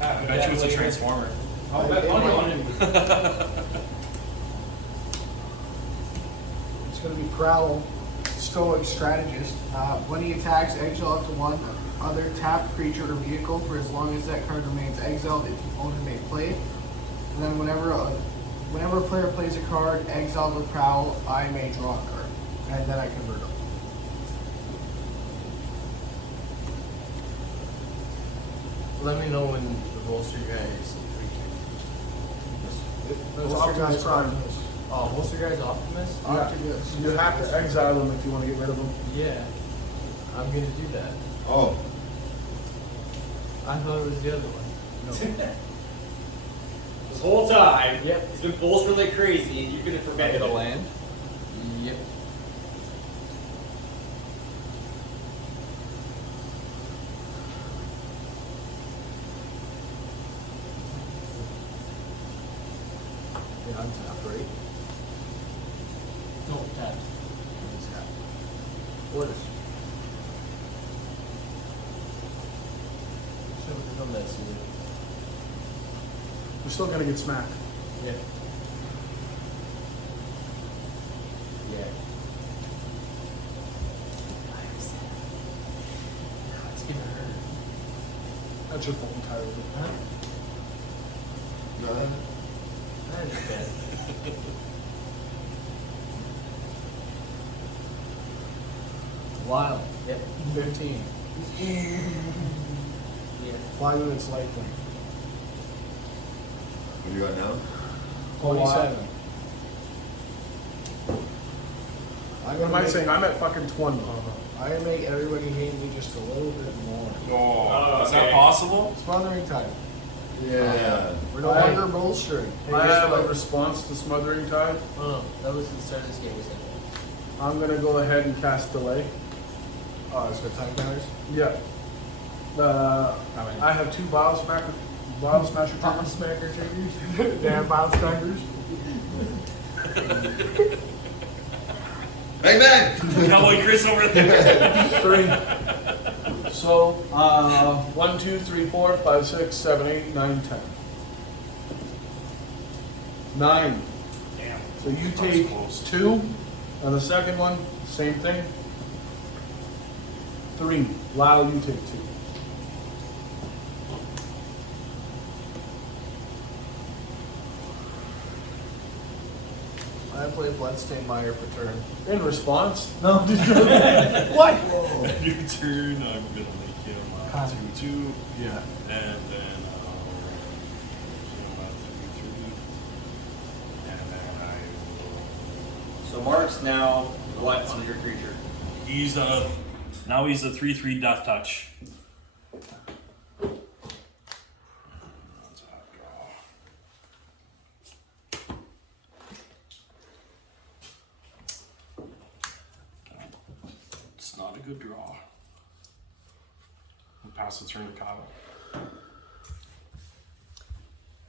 I bet you it's a transformer. I'll bet money on him. It's going to be Prowl, Stoic Strategist. When he attacks, exile up to one other tapped creature or vehicle for as long as that card remains exiled if the owner may play it. And then whenever a player plays a card exiled with Prowl, I may draw a card. And then I convert them. Let me know when the bolster guy is Optimus Prime. Oh, bolster guy's Optimus? Optimus. You have to exile him if you want to get rid of him. Yeah. I'm gonna do that. Oh, I thought it was the other one. This whole time, Yep. he's been bolstering like crazy, and you're gonna forget Get a it. land. Yep. Yeah, I'm tapped, right? No, tapped. He's tapped. Orders. Should have done that sooner. You're still gonna get smacked. Yeah. Yeah. It's gonna hurt. That's your fault entirely. Huh? no, I understand. Wild. Yep. 15. Yeah. 5 minutes life link. what do you got now? 27. I'm What gonna am I make- saying? I'm at fucking 20. I'm gonna make everybody hate me just a little bit more. Oh, is okay. that possible? Smothering time. Yeah. We're no I- longer bolstering. I have a response to Smothering Tide. Oh no, that was the start of this game, isn't it? I'm gonna go ahead and cast Delay. Oh, it's got time counters. Yeah. I have 2 Bile Smasher triggers. Smacker triggers. Damn bounce counters. Amen. Cowboy Chris over there. 3. So, 1, 2, 3, 4, 5, 6, 7, 8, 9, 10. 9. Damn. So you That was take close. 2, and the second one, same thing. 3. Lyle, you take 2. I play Bloodstained Mire for turn. In response, no. What? Your turn. I'm gonna make him Huh. 2/2, Yeah. and then kill him 3/3, and then I will. So Mark's now what on your creature? He's a 3/3 death touch. It's not a good draw. We'll pass the turn to Kyle.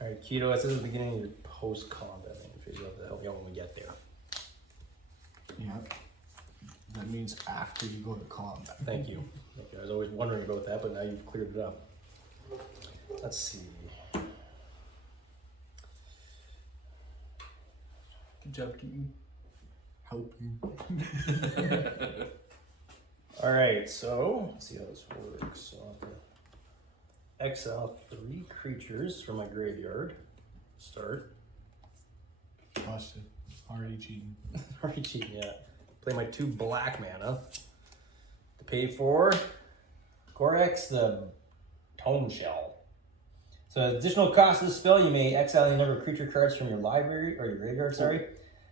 Alright, Keto, it says at the beginning of your post-combat phase. You'll have to help me out when we get there. Yeah. That means after you go to combat. Thank you. Okay, I was always wondering about that, but now you've cleared it up. Let's see. Good job, Keaton. Help you. Alright, so let's see how this works. So I have to exile 3 creatures from my graveyard. Start. Busted. Already cheating. Already cheating, yeah. Play my 2 black mana. To pay for Corex the Tome Shell. So additional cost of the spell, you may exile a number of creature cards from your library, or your graveyard, sorry.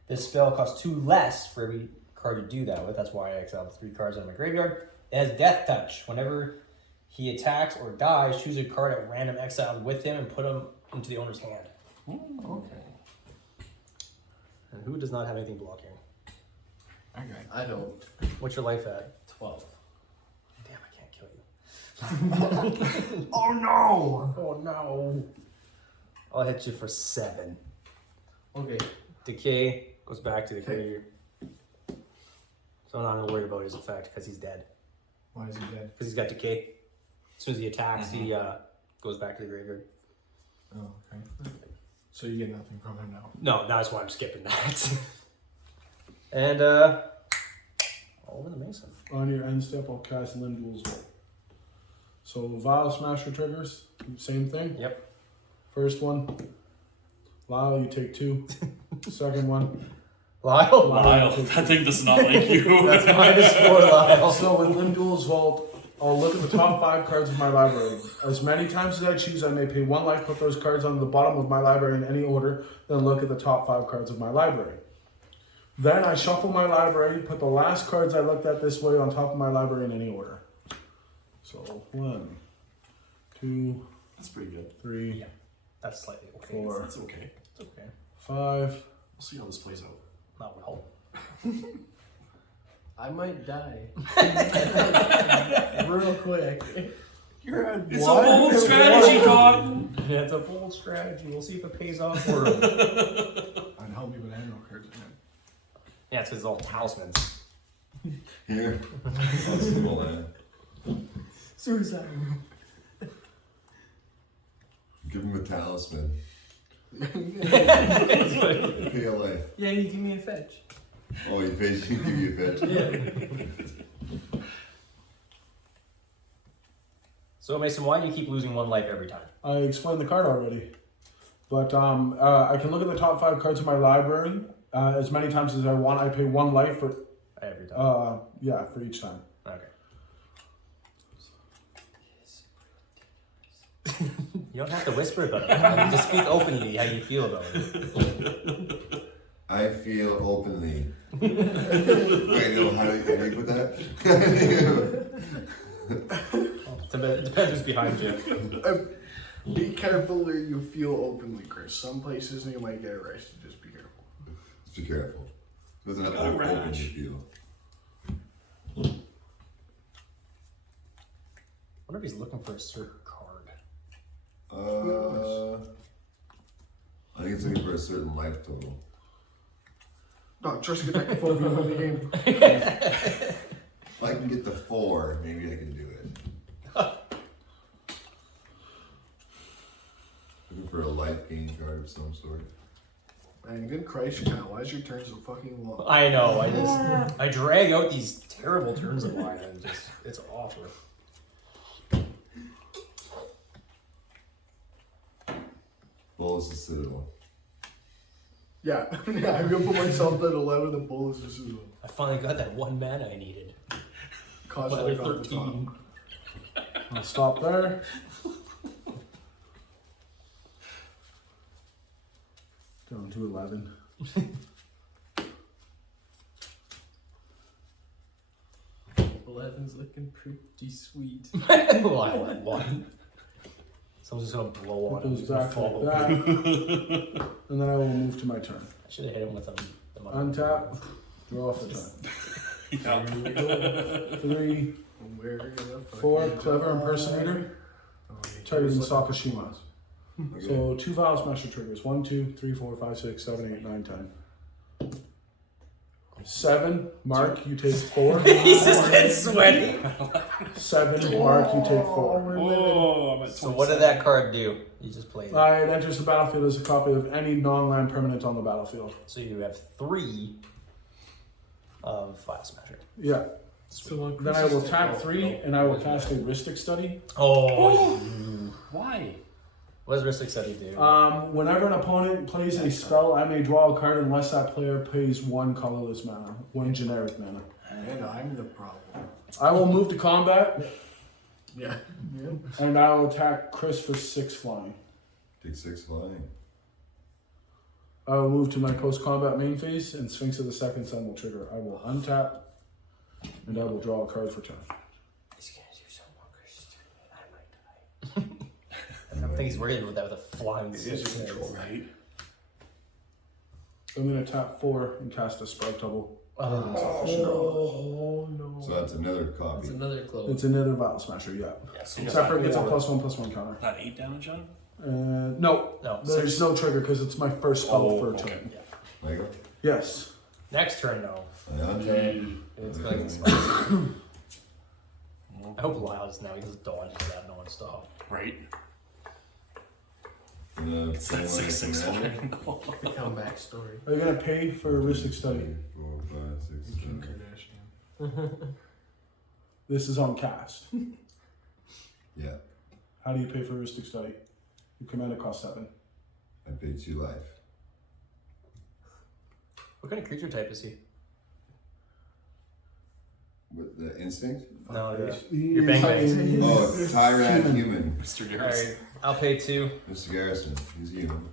This spell costs 2 less for every card you do that with. That's why I exiled 3 cards out of my graveyard. It has Death Touch. Whenever he attacks or dies, choose a card at random exiled with him and put him into the owner's hand. Okay. And who does not have anything blocking? Okay. I don't. What's your life at? 12. Damn, I can't kill you. Oh no! Oh no. I'll hit you for 7. Okay. Decay goes back to the graveyard. So I'm not gonna worry about his effect because he's dead. Why is he dead? Because he's got decay. As soon as he attacks, he goes back to the graveyard. Oh, okay. So you get nothing from him now. No, that's why I'm skipping that. And over the Mason. On your end step, I'll cast Lindul's Volt. So Vial Smasher triggers, same thing. Yep. First one, Lyle, you take 2. Second one, Lyle. Lyle, that thing does not like you. That's -4, Lyle. So with Lindul's Vault, I'll look at the top 5 cards of my library. As many times as I choose, I may pay 1 life, put those cards on the bottom of my library in any order, then look at the top 5 cards of my library. Then I shuffle my library, put the last cards I looked at this way on top of my library in any order. So 1, 2, That's pretty good. 3, Yeah. That's slightly okay. 4, That's okay. It's okay. 5. We'll see how this plays out. Not well. I might die. Real quick. You're at It's a bold strategy, Todd. Yeah, it's a bold strategy. We'll see if it pays off for him. I'd help me with aggro cards again. Yeah, it's because it's all talismans. Here. That's cool, man. Suicide. Give him a talisman. PLA. Yeah, you give me a fetch. Oh, you basically give you a fetch. Yeah. So Mason, why do you keep losing 1 life every time? I explained the card already. But I can look at the top 5 cards of my library as many times as I want. I pay 1 life for Every time. yeah, for each time. Okay. You don't have to whisper about it. You just speak openly how you feel about it. I feel openly. Wait, no, how do you put that? It depends who's behind you. Be careful where you feel openly, Chris. Some places you might get it right, so just be careful. Just be careful. Doesn't have to Got a open rash. you feel. I wonder if he's looking for a certain card. I think it's looking for a certain life total. No, trust get back to phobia in the game. If I can get to 4, maybe I can do it. Looking for a life gain card of some sort. Man, good Christ, Kyle, why is your turn so fucking long? I know. I drag out these terrible turns of mine, and it's awful. Bulls the Citadel. Yeah, yeah, I'm gonna put myself at 11 and bull is just I finally got that 1 mana I needed. cause Level like on the top. 13. I'll stop there. Down to 11. Eleven's looking pretty sweet. Well, I let 1. Someone's just gonna blow on Put him. those He's gonna back fall like over. that. And then I will move to my turn. I should have hit him with the Untap, draw off the turn. Yeah. 3, Where the fuck 4, is Clever it? Impersonator, Oh, yeah. Titan Sakashima. Okay. So 2 Vial Smasher triggers. 1, 2, 3, 4, 5, 6, 7, 8, 9, 10. 7, Mark, you take 4. He's just getting sweaty. 7, Mark, you take 4. Oh, I'm at 27. So what did that card do? You just played it. It enters the battlefield as a copy of any non-land permanent on the battlefield. So you have 3 of File Smasher. Yeah. So Then I will tap 3 and I will cast a Rhystic Study. Oh, Why? what does Rhystic Study do? Whenever an opponent plays a spell, I may draw a card unless that player pays 1 colorless mana, 1 generic mana. And I'm the problem. I will move to combat Yeah. and I will attack Chris for 6 flying. Take 6 flying. I will move to my post-combat main phase and Sphinx of the Second Sun will trigger. I will untap and I will draw a card for turn. He's gonna do so more Christian. I might die. I don't think he's worried about that with a flying It is six. control, right? I'm going to tap 4 and cast a Sprout Double. Oh no. So that's another copy. That's another close. It's another Vial Smasher, yeah. Yeah, so Except for it gets a +1/+1 counter. That 8 damage on? No, no, there's 6. no trigger because it's my first spell Oh, for a okay. turn. Yeah. There you Yes. Next turn though. go. I untap. It's like a spell. hope Lyle just now he just don't want to have no one stop. Right? It's That 6/6 flying. The comeback story. Are you gonna pay for heuristic study? 4, 5, 6, 7. Kardashian. This is on cast. Yeah, How do you pay for heuristic study? Your commander costs 7. I paid 2 life. What kind of creature type is he? With the instinct? No, Your bang bangs. Oh, Tyrant human. Mr. Garrison. Alright, I'll pay 2 Mr. Garrison, he's human.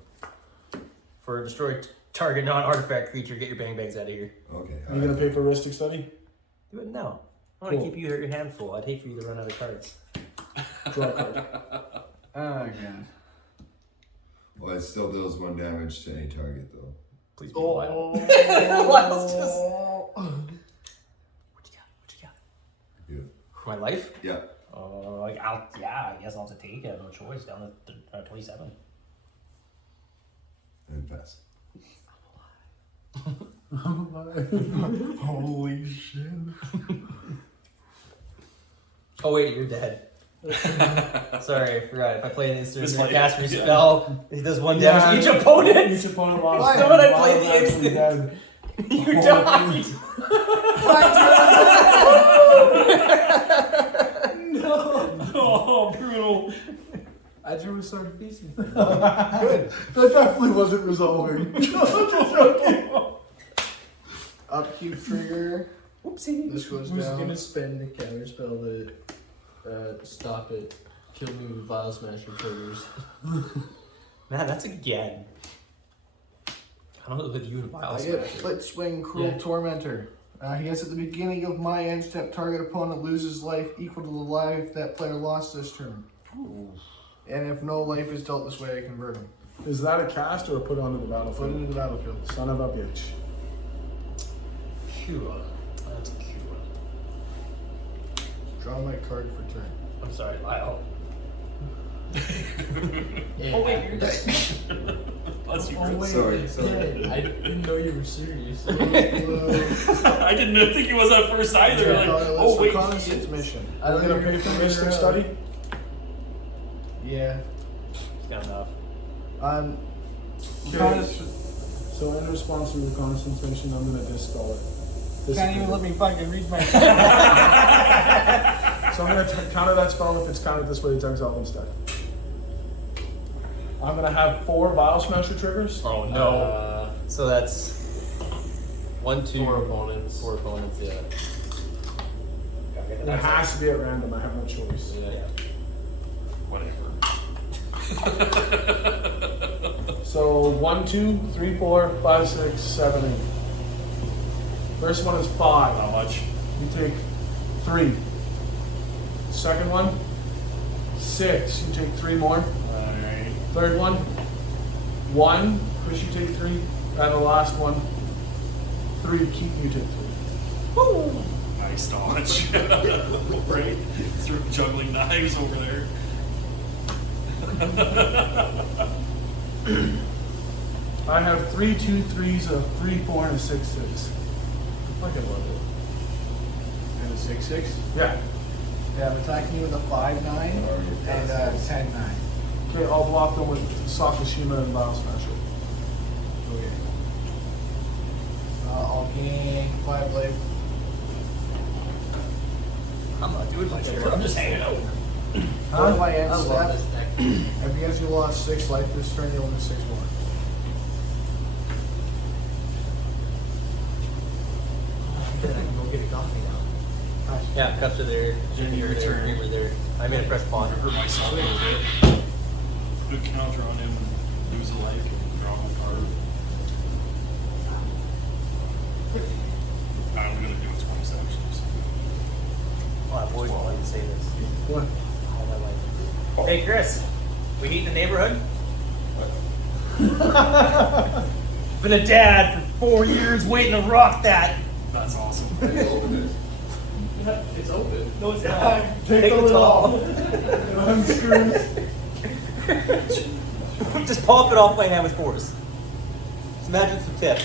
for destroy target non-artifact creature. Get your bang bangs out of here. Okay. Are you gonna pay for heuristic study? Do it now. I want to Cool. keep your hand full. I'd hate for you to run out of cards. Draw a card. Oh god. Well, it still deals 1 damage to any target, though. Please be Lyle. Oh. Lyle's just. What you got? What you got? Good. My life? Yeah. I guess I'll have to take it. I have no choice. Down to 27. And pass. Holy shit. Oh wait, you're dead. Sorry, I forgot. If I play an instant This and might- cast yeah. spell, it does 1 damage to each opponent. Each opponent lost. Why? So when I Lyle played the is actually instant- dead. You died. Oh, brutal. I drew a sword of feasting. Good. That definitely wasn't resolving. Upkeep trigger. Whoopsie. This goes Who's down. gonna spend the counter spell to stop it? Kill me with Vile Smasher triggers. Man, that's again. I don't know with you and I Vile get Smasher. Foot Swing Cruel Yeah. Tormentor. He gets at the beginning of my end step, target opponent loses life equal to the life that player lost this turn. And if no life is dealt this way, I convert him. Is that a cast or a put onto the Put him battlefield? into the battlefield. Son of a bitch. Cura. That's Cura. Draw my card for turn. I'm sorry, Lyle. Yeah, Oh wait, you're dead. Bless you, Oh Chris. wait, Sorry. I didn't know you were serious. I didn't think he was at first either. Like, oh wait. Reconnaissance mission. Are we gonna pay for heuristic study? Yeah. It's got enough. Reconnaissance. So in response to the reconnaissance mission, I'm gonna dispel it. Can't even let me fucking read my. So I'm gonna counter that spell if it's countered this way, it's exiled instead. I'm gonna have 4 Vile Smasher triggers. Oh no. So that's 1, 2, 4 opponents. 4 opponents, yeah. And it has to be at random, I have no choice. Yeah. Whatever. So 1, 2, 3, 4, 5, 6, 7, 8. First one is 5. How much? You take 3. Second one, 6. You take 3 more. Alright. Third one, 1. Chris, you take 3. And the last one, 3. Keith, you take 3. Nice dodge. Right? Through juggling knives over there. I have 3 2 3s, a 3 4, and a 6 6. I fucking love it. And a 6/6. Yeah. Yeah, I'm attacking you with a 5/9 and a 10/9. Okay, I'll block them with Sakashima and Vile Smasher. Okay. I'll gain 5 life. I'm not doing much here. I'm just hanging out. One of my end I love step. this deck. And because you lost 6 life this turn, you'll lose 6 more. I can go get a coffee now. Yeah, cups are there, ginger are there, creamer there. I made a fresh I pond. hurt myself a little bit. Good counter on him and lose a life and draw my card. I'm gonna do it twice actually. So. Well, I've always wanted to say this. What? All my life. Hey, Chris, we heat the neighborhood? Been a dad for 4 years waiting to rock that. That's awesome. It's open. No, it's not. Take Take the the lid top. I'm screwed. Just pop it off my hand with force. Just imagine it's the tip.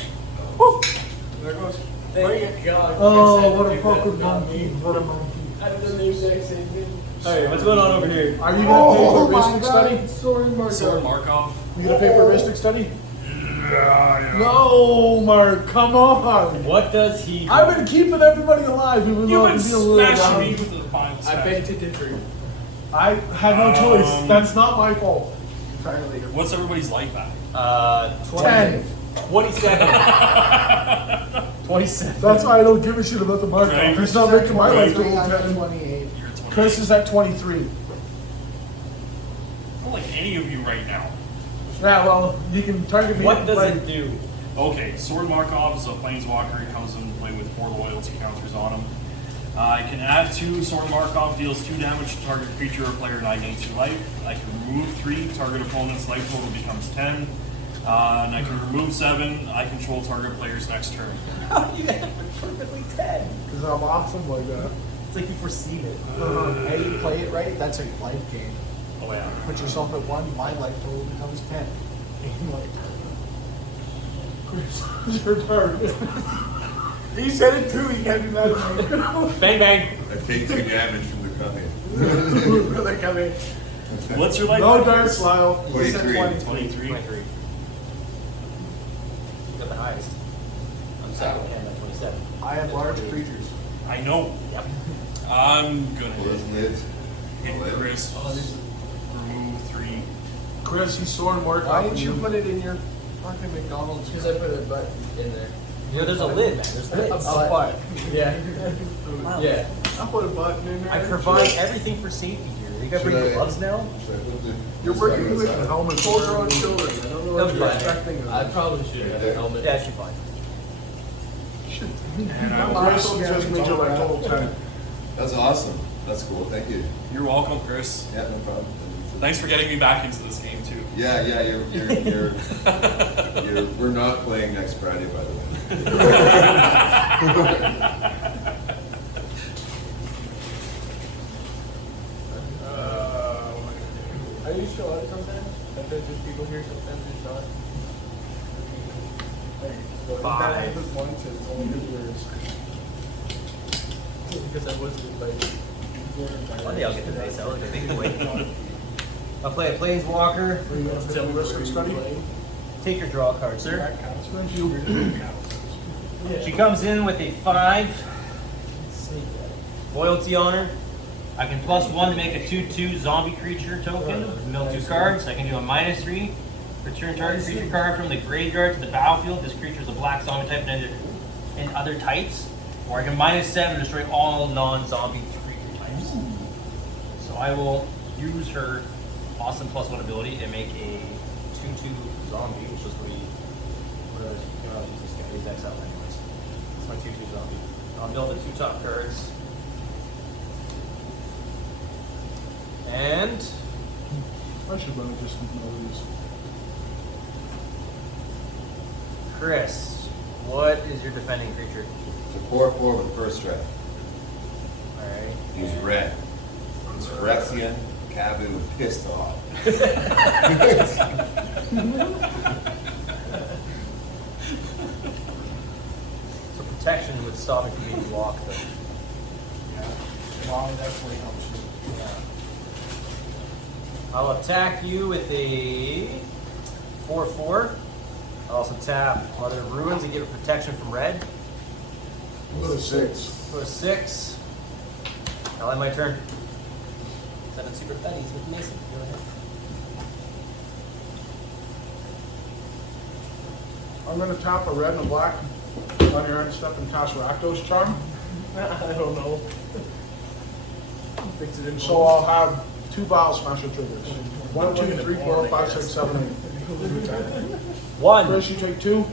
There goes. Thank God. Oh, what a fucking monkey. What a monkey. I did the exact same thing. Alright, what's going on over here? Are you gonna pay for my Ristic study? God, Sword Mark. Sword Markov. You gonna pay for Ristic study? No, Mark, come on. What does he do? I've been keeping everybody alive. Even though You've I been can be a little smashing me down. with the Bible I stack. beg to differ. I had no choice. That's not my fault. Entirely. What's everybody's life at? 10. 27. 27. That's why I don't give a shit about the mark. Right. It's not making my life go I'm at 10. 28. You're at 28. Chris is at 23. I don't like any of you right now. Yeah, well, you can target me. What does like, it do? Okay, Sword Markov is a planeswalker. He comes into play with 4 loyalty counters on him. I can add 2. Sword Markov deals 2 damage to target creature or player and I gain 2 life. I can remove 3. Target opponent's life total becomes 10. And I can remove 7. I control target player's next turn. How do you have it perfectly 10? Because I'm awesome like that. It's like you foreseen it. Hey, you play it right, that's a life gain. Oh yeah. Put yourself at 1, my life total becomes 10. Chris, your turn. He said it too. He can't do that. Bang bang. I take 2 damage from the coming. What's your life? No darts, Lyle. 23. 23. 23. Got the highest. I'm second hand at 27. I have large creatures. I know. Yep. I'm gonna Where's lids? hit Chris. Remove 3. Chris, he's soaring more. Why didn't you put it in your fucking McDonald's? Because I put a button in there. You know, there's a lid, man. There's lids. A butt. Yeah. Yeah. I put a button in there. I provide everything for safety here. You gotta bring Should I- your gloves now? You're working with a helmet. Shoulder on shoulder. I don't know what That'll be you're fine. expecting. I probably should have a helmet. Yeah, actually fine. And I will Chris just made your life total 10. That's awesome. That's cool. Thank you. You're welcome, Chris. Yeah, no problem. Thanks for getting me back into this game too. Yeah, we're not playing next Friday, by the way. Are you sure sometimes? Like there's just people here sometimes who's not. Five. Because I wasn't invited. One day I'll get the base out. Like a big boy. I'll play a planeswalker. Tell me Ristic study. Take your draw card, sir. Thank you. She comes in with a 5 loyalty on her. I can +1 to make a 2/2 zombie creature token. Mill 2 cards. I can do a -3. Return target creature card from the graveyard to the battlefield. This creature is a black zombie type and other types. Or I can -7 to destroy all non-zombie creature types. So I will use her awesome +1 ability and make a 2/2 zombie, which is whatever use this guy. He's X out anyways. It's my 2/2 zombie. I'll mill the 2 top cards. And I should run just know these. Chris, what is your defending creature? It's a 4/4 with first strike. Alright. He's red. It's Phyrexian, Cabu, and pissed off. So protection would stop it from being blocked though. Long definitely helps you. I'll attack you with a 4/4. I'll also tap other ruins and give it protection from red. Go to 6. For a 6. I'll end my turn. 7 super buddies with Mason. Go ahead. I'm going to tap a red and a black on your end step and cast Rakdos Charm. I don't know. Fix it in So I'll have 2 Bile Smasher triggers. 1, 2, 3, 4, 5, 6, 7, 8. 1. Chris, you take 2.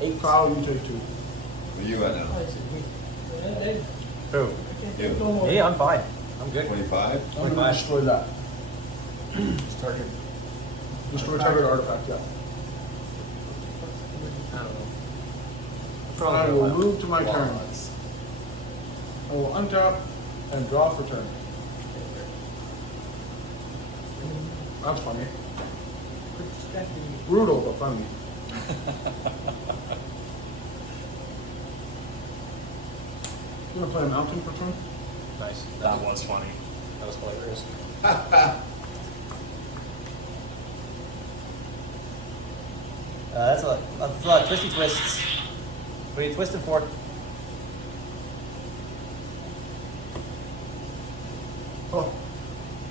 8. Kyle, you take 2. Where you at now? Who? You. Yeah, I'm fine. I'm good. 25? I'm going to destroy that. Target. Destroy target artifact, yeah. I don't know. I will move to my turn. I will untap and draw for turn. That's funny. Brutal, but funny. I'm gonna play a mountain for turn. Nice. That was funny. That was hilarious. That's a lot of twisty twists. What are you twisting for? Oh.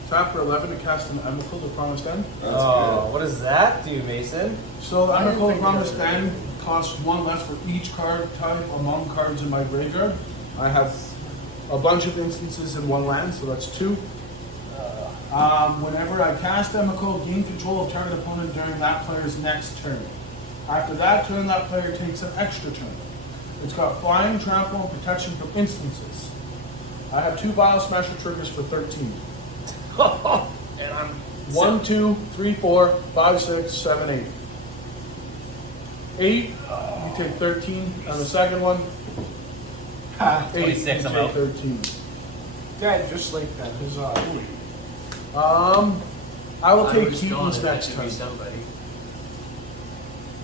Tap for 11 to cast an Emrakul to Promised End. Oh, what does that do, Mason? So Emrakul to Promised End costs 1 less for each card type among cards in my graveyard. I have a bunch of instances in 1 land, so that's 2. Whenever I cast Emrakul, gain control of target opponent during that player's next turn. After that turn, that player takes an extra turn. It's got flying, trample, and protection from instances. I have 2 Vile Smasher triggers for 13. And I'm 1, 2, 3, 4, 5, 6, 7, 8. 8, you take 13 on the second one. 8, 26, you I'm take out. 13. Yeah, just like that. Huzzah. I will take was Keaton's gone, next that turn. should be somebody.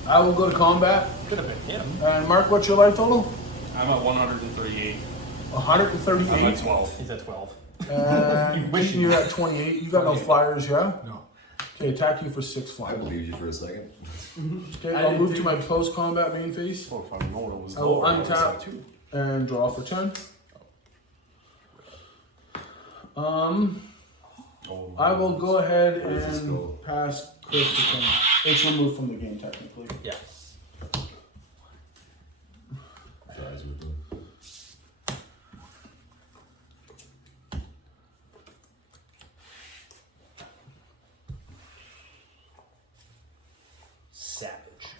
I will go to combat. Could have been him. And Mark, what's your life total? I'm at 138. I'm at 138. 12. He's at 12. And Keaton, you're at 28. You got no flyers, yeah? No. Okay, attack you for 6 I flyers. believed you for a second. Okay, I I'll did move to too. my close combat main phase. Oh, if I know it was I will lower, I was at untap 2. and draw for 10. Oh, I will go ahead Where does this and go? pass Chris to 10. It's removed from the game technically. Yeah. Tries with them. Savage.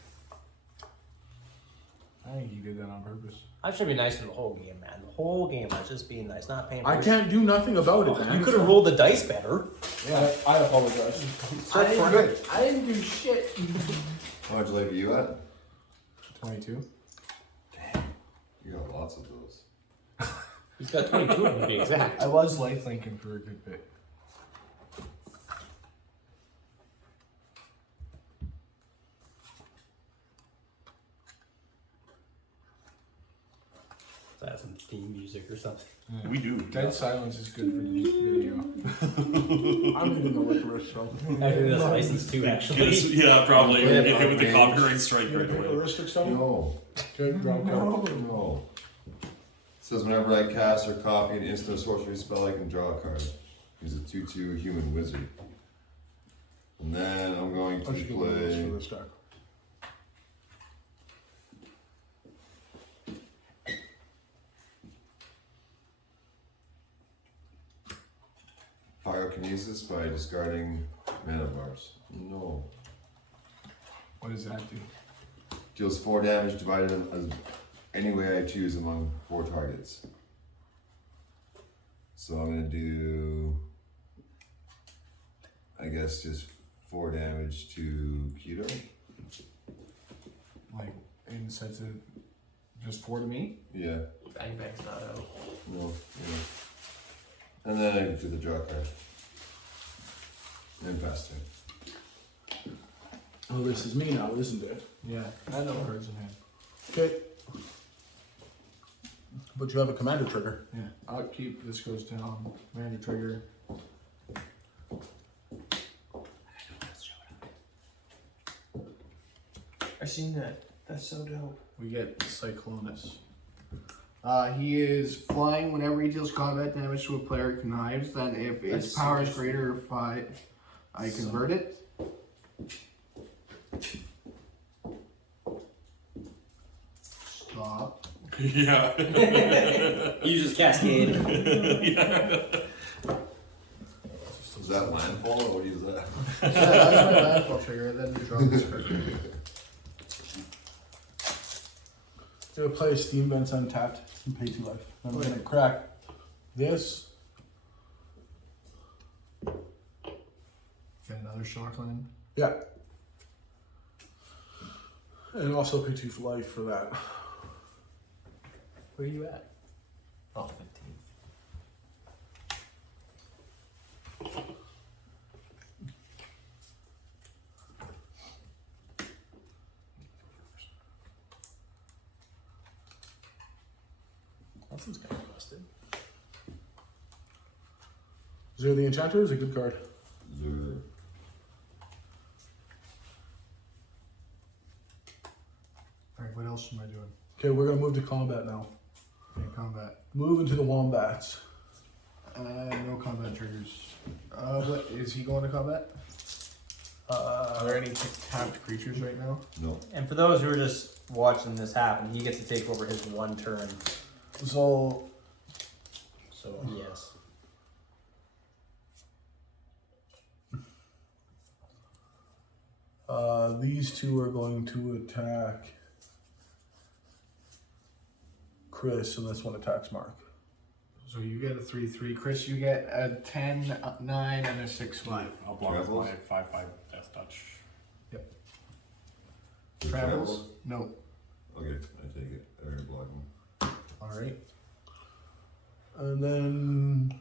I think he did that on purpose. I should be nice for the whole game, man. The whole game, I was just being nice, not paying. I can't do nothing about it, man. You could have rolled the dice better. I apologize. I didn't do shit. How much life are you at? 22. You got lots of those. He's got 22 of them to be exact. I was life linking for a good bit. That's some theme music or something. We do. Dead silence is good for the video. I'm eating a licorice, so. I think that's licensed too, actually. Yeah, probably. Yeah, Get hit with the probably. copyright strike You right gonna pick a away. heuristic stone? No. Okay, draw a card. No. It says whenever I cast or copy an instant or sorcery spell, I can draw a card. He's a 2/2 human wizard. And then I'm going to I should give you this play. for this guy. Pyrokinesis by discarding mana bars. No. What does that do? Deals 4 damage divided as any way I choose among 4 targets. So I'm gonna do, I guess, just 4 damage to Keto. Like, in the sense of just 4 to me? Yeah. Bang Bang's not out. No. Yeah. And then I can do the draw card. And pass turn. Oh, this is me now, isn't it? Yeah. I had no cards in hand. Okay. But you have a commander trigger. Yeah. Upkeep, this goes down. Commander trigger. I seen that. That's so dope. We get Cyclonus. He is flying whenever he deals combat damage to a player connives. Then, if its That's power so is greater than 5, I convert it. Stop. Yeah. You just cascade. Is that landfall or what is that? Yeah, that's my landfall trigger. Then you draw this card. Gonna play Steam Vents untapped and pay 2 life. Then we're gonna crack this. Get another Shockland. Yeah. And also pay 2 life for that. Where are you at? Oh, 15. That's one's kind of busted. Zero the Enchanter is a good card. Zero. Alright, what else am I doing? Okay, we're gonna move to combat now. Okay, combat. Move into the Wombats. No combat triggers. What is he going to combat? Are there any tapped creatures right now? No. And for those who are just watching this happen, he gets to take over his one turn. So So yes. these two are going to attack Chris, and this one attacks Mark. So you get a 3/3. Chris, you get a 10, 9, and a 6/5. I'll block Travels? my 5/5 death touch. Travels? No. Okay, I take it. I already blocked him. Alright. And then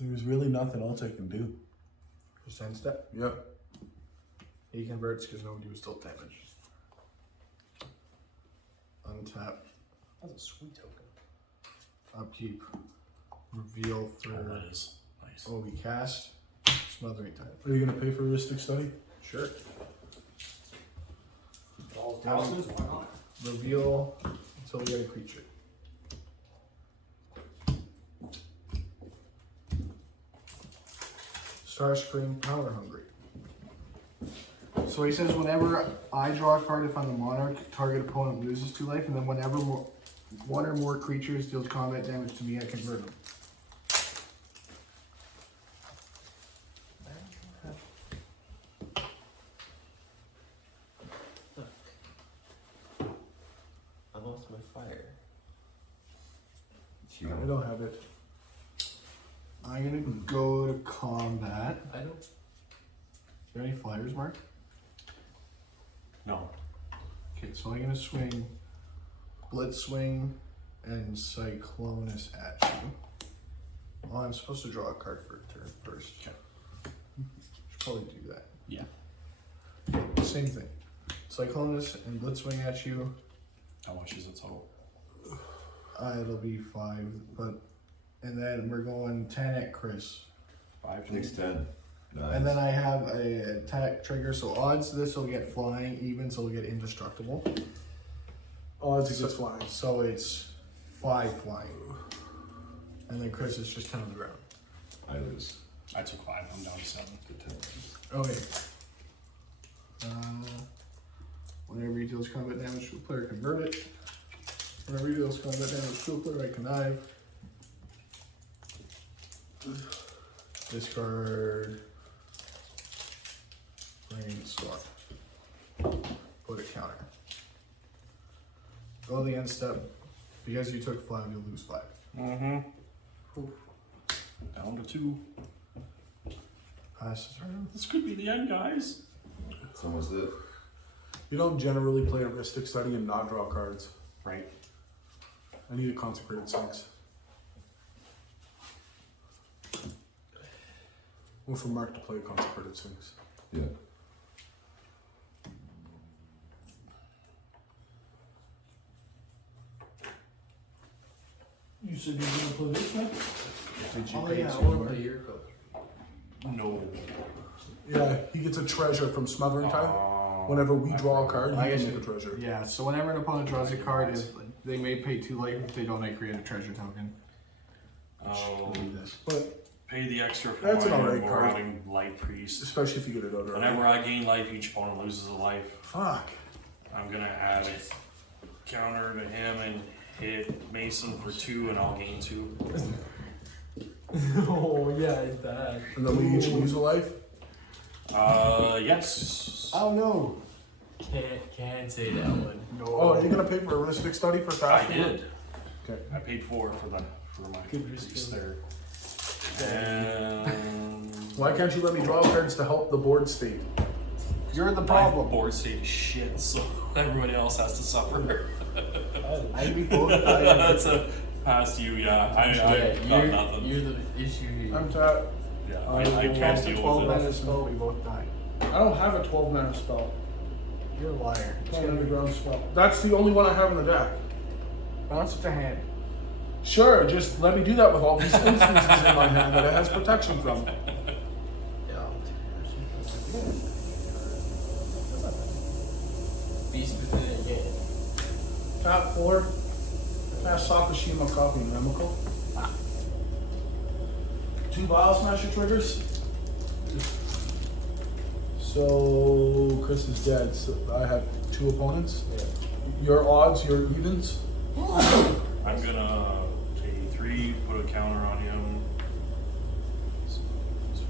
there's really nothing else I can do. Just end step. Yep. He converts because nobody was still damaged. Untap. That's a sweet token. Upkeep. Reveal Oh, through. that is nice. Oh, we cast. Smothering type. Are you gonna pay for Ristic Study? Sure. All houses, why not? Reveal until we get a creature. Starscream, Power Hungry. So he says whenever I draw a card, if I'm the monarch, target opponent loses 2 life, and then whenever one or more creatures deals combat damage to me, I convert them. I lost my fire. I don't have it. I'm gonna go to combat. I don't. Is there any flyers, Mark? No. Okay, so I'm gonna swing Blitz Swing and Cyclonus at you. Oh, I'm supposed to draw a card for a turn first. Okay. Should probably do that. Yeah. Same thing. Cyclonus and Blitzwing at you. How much is it total? It'll be 5, but and then we're going 10 at Chris. 5 Takes 10. Nice. And then I have a attack trigger, so odds this will get flying, even so it'll get indestructible. Odds it gets flying. So it's 5 flying. And then Chris is just 10 on the ground. I lose. I took 5. I'm down to 7. Good 10. Okay. Whenever he deals combat damage to a player, convert it. Whenever he deals combat damage to a player, I connive. Discard. Brain swap. Put a counter. Go to the end step. Because you took 5, you'll lose 5. Mm-hmm. Down to 2. Pass his turn. This could be the end, guys. It's almost it. You don't generally play a Ristic Study and not draw cards. Right. I need a Consecrated Sphinx. Or for Mark to play a Consecrated Sphinx. Yeah. You said you were gonna play this one? Did you Oh pay yeah, I two want more? to play your code. No. Yeah, he gets a treasure from Smothering Tide. Whenever we draw a card, I he guess gets a it- treasure. Yeah, so whenever an opponent draws a card, they may pay 2 life. If they don't, I create a treasure token. I'll Do this. But pay the extra for That's an my alright card. marauding light priest. especially if you get it out early. Whenever I gain life, each opponent loses a life. Fuck. I'm gonna add a counter to him and hit Mason for 2, and I'll gain 2. Oh yeah, it's bad. And then we each lose a life. Yes. Oh no! Can't say that one. No. Oh, you're gonna pay for a Ristic Study for I that? did. Okay. I paid 4 for my Good priest risk. there. And Why can't you let me draw cards to help the board state? You're the my problem. board state is shit, so everybody else has to suffer. I we both That's a past you, yeah. I got nothing. You're the issue here. I'm tapped. Yeah, I I can't cast a deal 12 with mana it. spell, we both die. I don't have a 12 mana spell. You're a liar. It's an underground spell. That's the only one I have in the deck. Once it's a hand. Sure, just let me do that with all these instances in my hand that it has protection from. Beast within it, yeah. Tap 4. Cast Sakashima Copy Mimical. 2 Vile Smasher triggers. So Chris is dead. So I have 2 opponents. Yeah. Your odds, your evens. I'm gonna take 3, put a counter on him. It's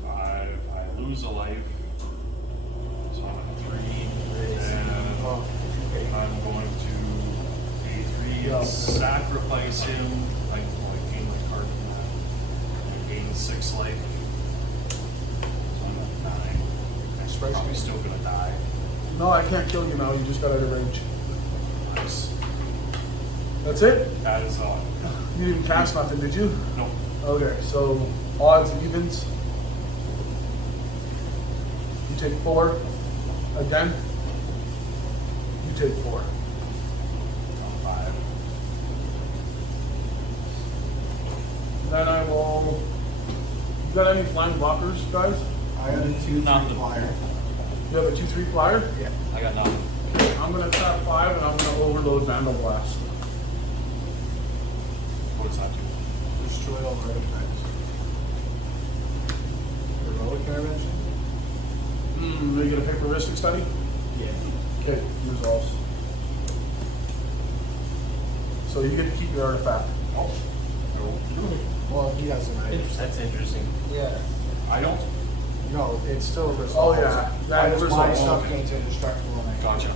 5. I lose a life. So I'm at 3. And I'm going to pay 3 and sacrifice him. I gain my card from that. I gain 6 life. So I'm at 9. I'm probably still gonna die. No, I can't kill you now. You just got out of range. Nice. That's it? That is all. You didn't cast nothing, did you? Nope. Okay, so odds, evens. You take 4. Again. You take 4. 5. Then I will. You got any flying blockers, guys? I got a 2-3 flyer. You have a 2/3 flyer? Yeah. I got nothing. Okay, I'm gonna tap 5 and I'm gonna overload Vandal Blast. What does that do? Destroy all artifacts. Heroic intervention? They get a paperistic study? Yeah. Okay, resolves. So you get to keep your artifact. Oh. No. Well, he has an item. That's interesting. Yeah. I don't? No, it's still a resolve. Oh, yeah. That I just resolve. my stuff Okay. gains indestructible on it. Gotcha.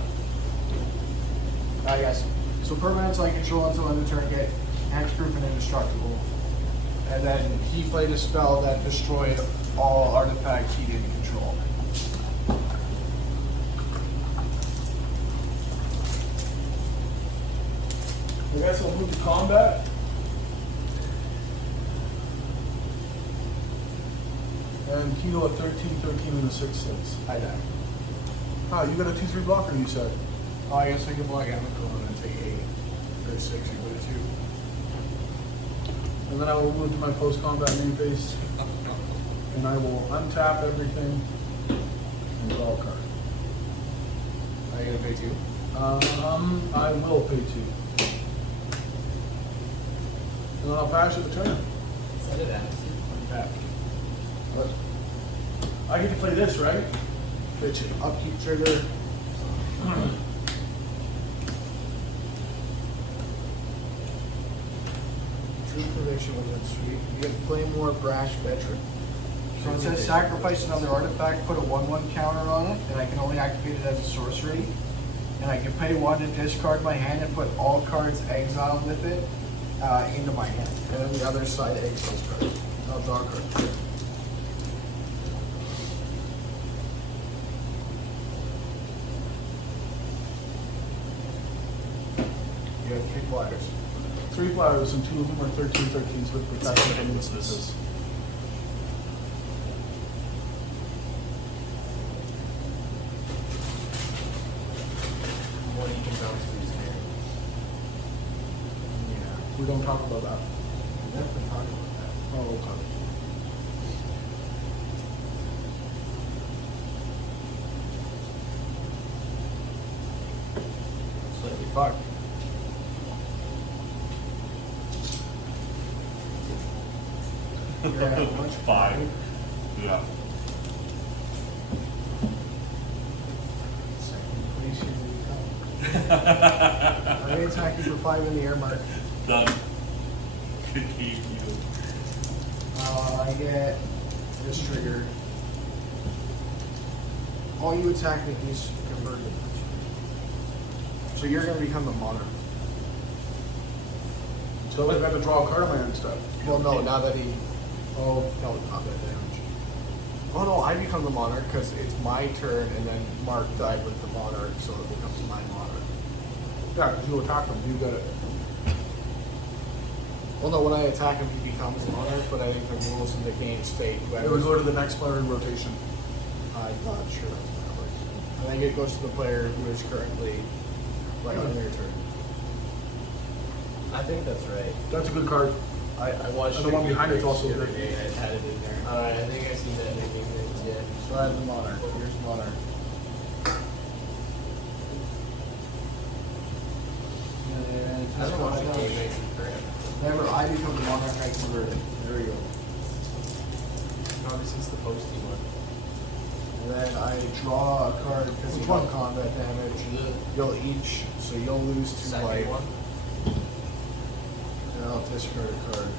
Yes. So permanents I control until end of turn get hexproof and indestructible. And then he played a spell that destroyed all artifacts he didn't control. I guess I'll move to combat. And Kino at 13, 13 and a 6/6. I die. Ah, you got a 2/3 blocker, you said. Oh, I guess I can block Amical and then take 8 or 6 and go to 2. And then I will move to my post-combat main phase. And I will untap everything and draw a card. Are you gonna pay 2? I will pay 2. And then I'll pass you the turn. Set it as. Untap. What? I get to play this, right? Bitch. Upkeep trigger. True Privation within sweep. You get Flame War Brash Veteran. So it says sacrifice another artifact, put a 1/1 counter on it, and I can only activate it as a sorcery. And I can pay 1 to discard my hand and put all cards exiled with it into my hand. And then the other side exiles cards. I'll draw a card. You have 3 flyers. 3 flyers and 2 of them are 13/13s with protection from instances. What he can bounce through his hand. We don't talk about that. We definitely talk about that. Oh, okay. Slightly fucked. You're at how much? 5. Yeah. Second place here we come. I attack you for 5 in the air mark. Done. Good keep you. I get this trigger. All you attack me, he's converted. So you're gonna become the monarch. So I got to draw a card on my hand instead. Well, no, now that he. Oh, no, not that damage. Oh no, I become the monarch because it's my turn and then Mark died with the monarch, so it becomes my monarch. Yeah, because you attack him, you get it. Well, no, when I attack him, he becomes the monarch, but I think the rules in the game state It would go to the next player in rotation. I'm not sure that's how that works. I think it goes to the player who is currently like on their turn. I think that's right. That's a good card. I watched And the one behind it's also the other good. day. I had it in there. Alright, I think I seen that making things, yeah. So I have the Monarch. Here's Monarch. And I don't want to Tesco game making crap. Never, I become the Monarch, I convert it. There we go. Probably since the posting one. And then I draw a card because you Which got one? combat damage. The You'll each, so you'll lose 2 second life. one. And I'll discard a card.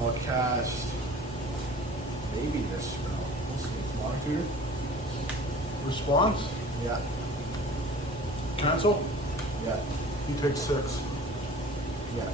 I'll cast maybe this spell. We'll see. Monarch tutor? Response? Yeah. Cancel? Yeah. He takes 6. Yeah.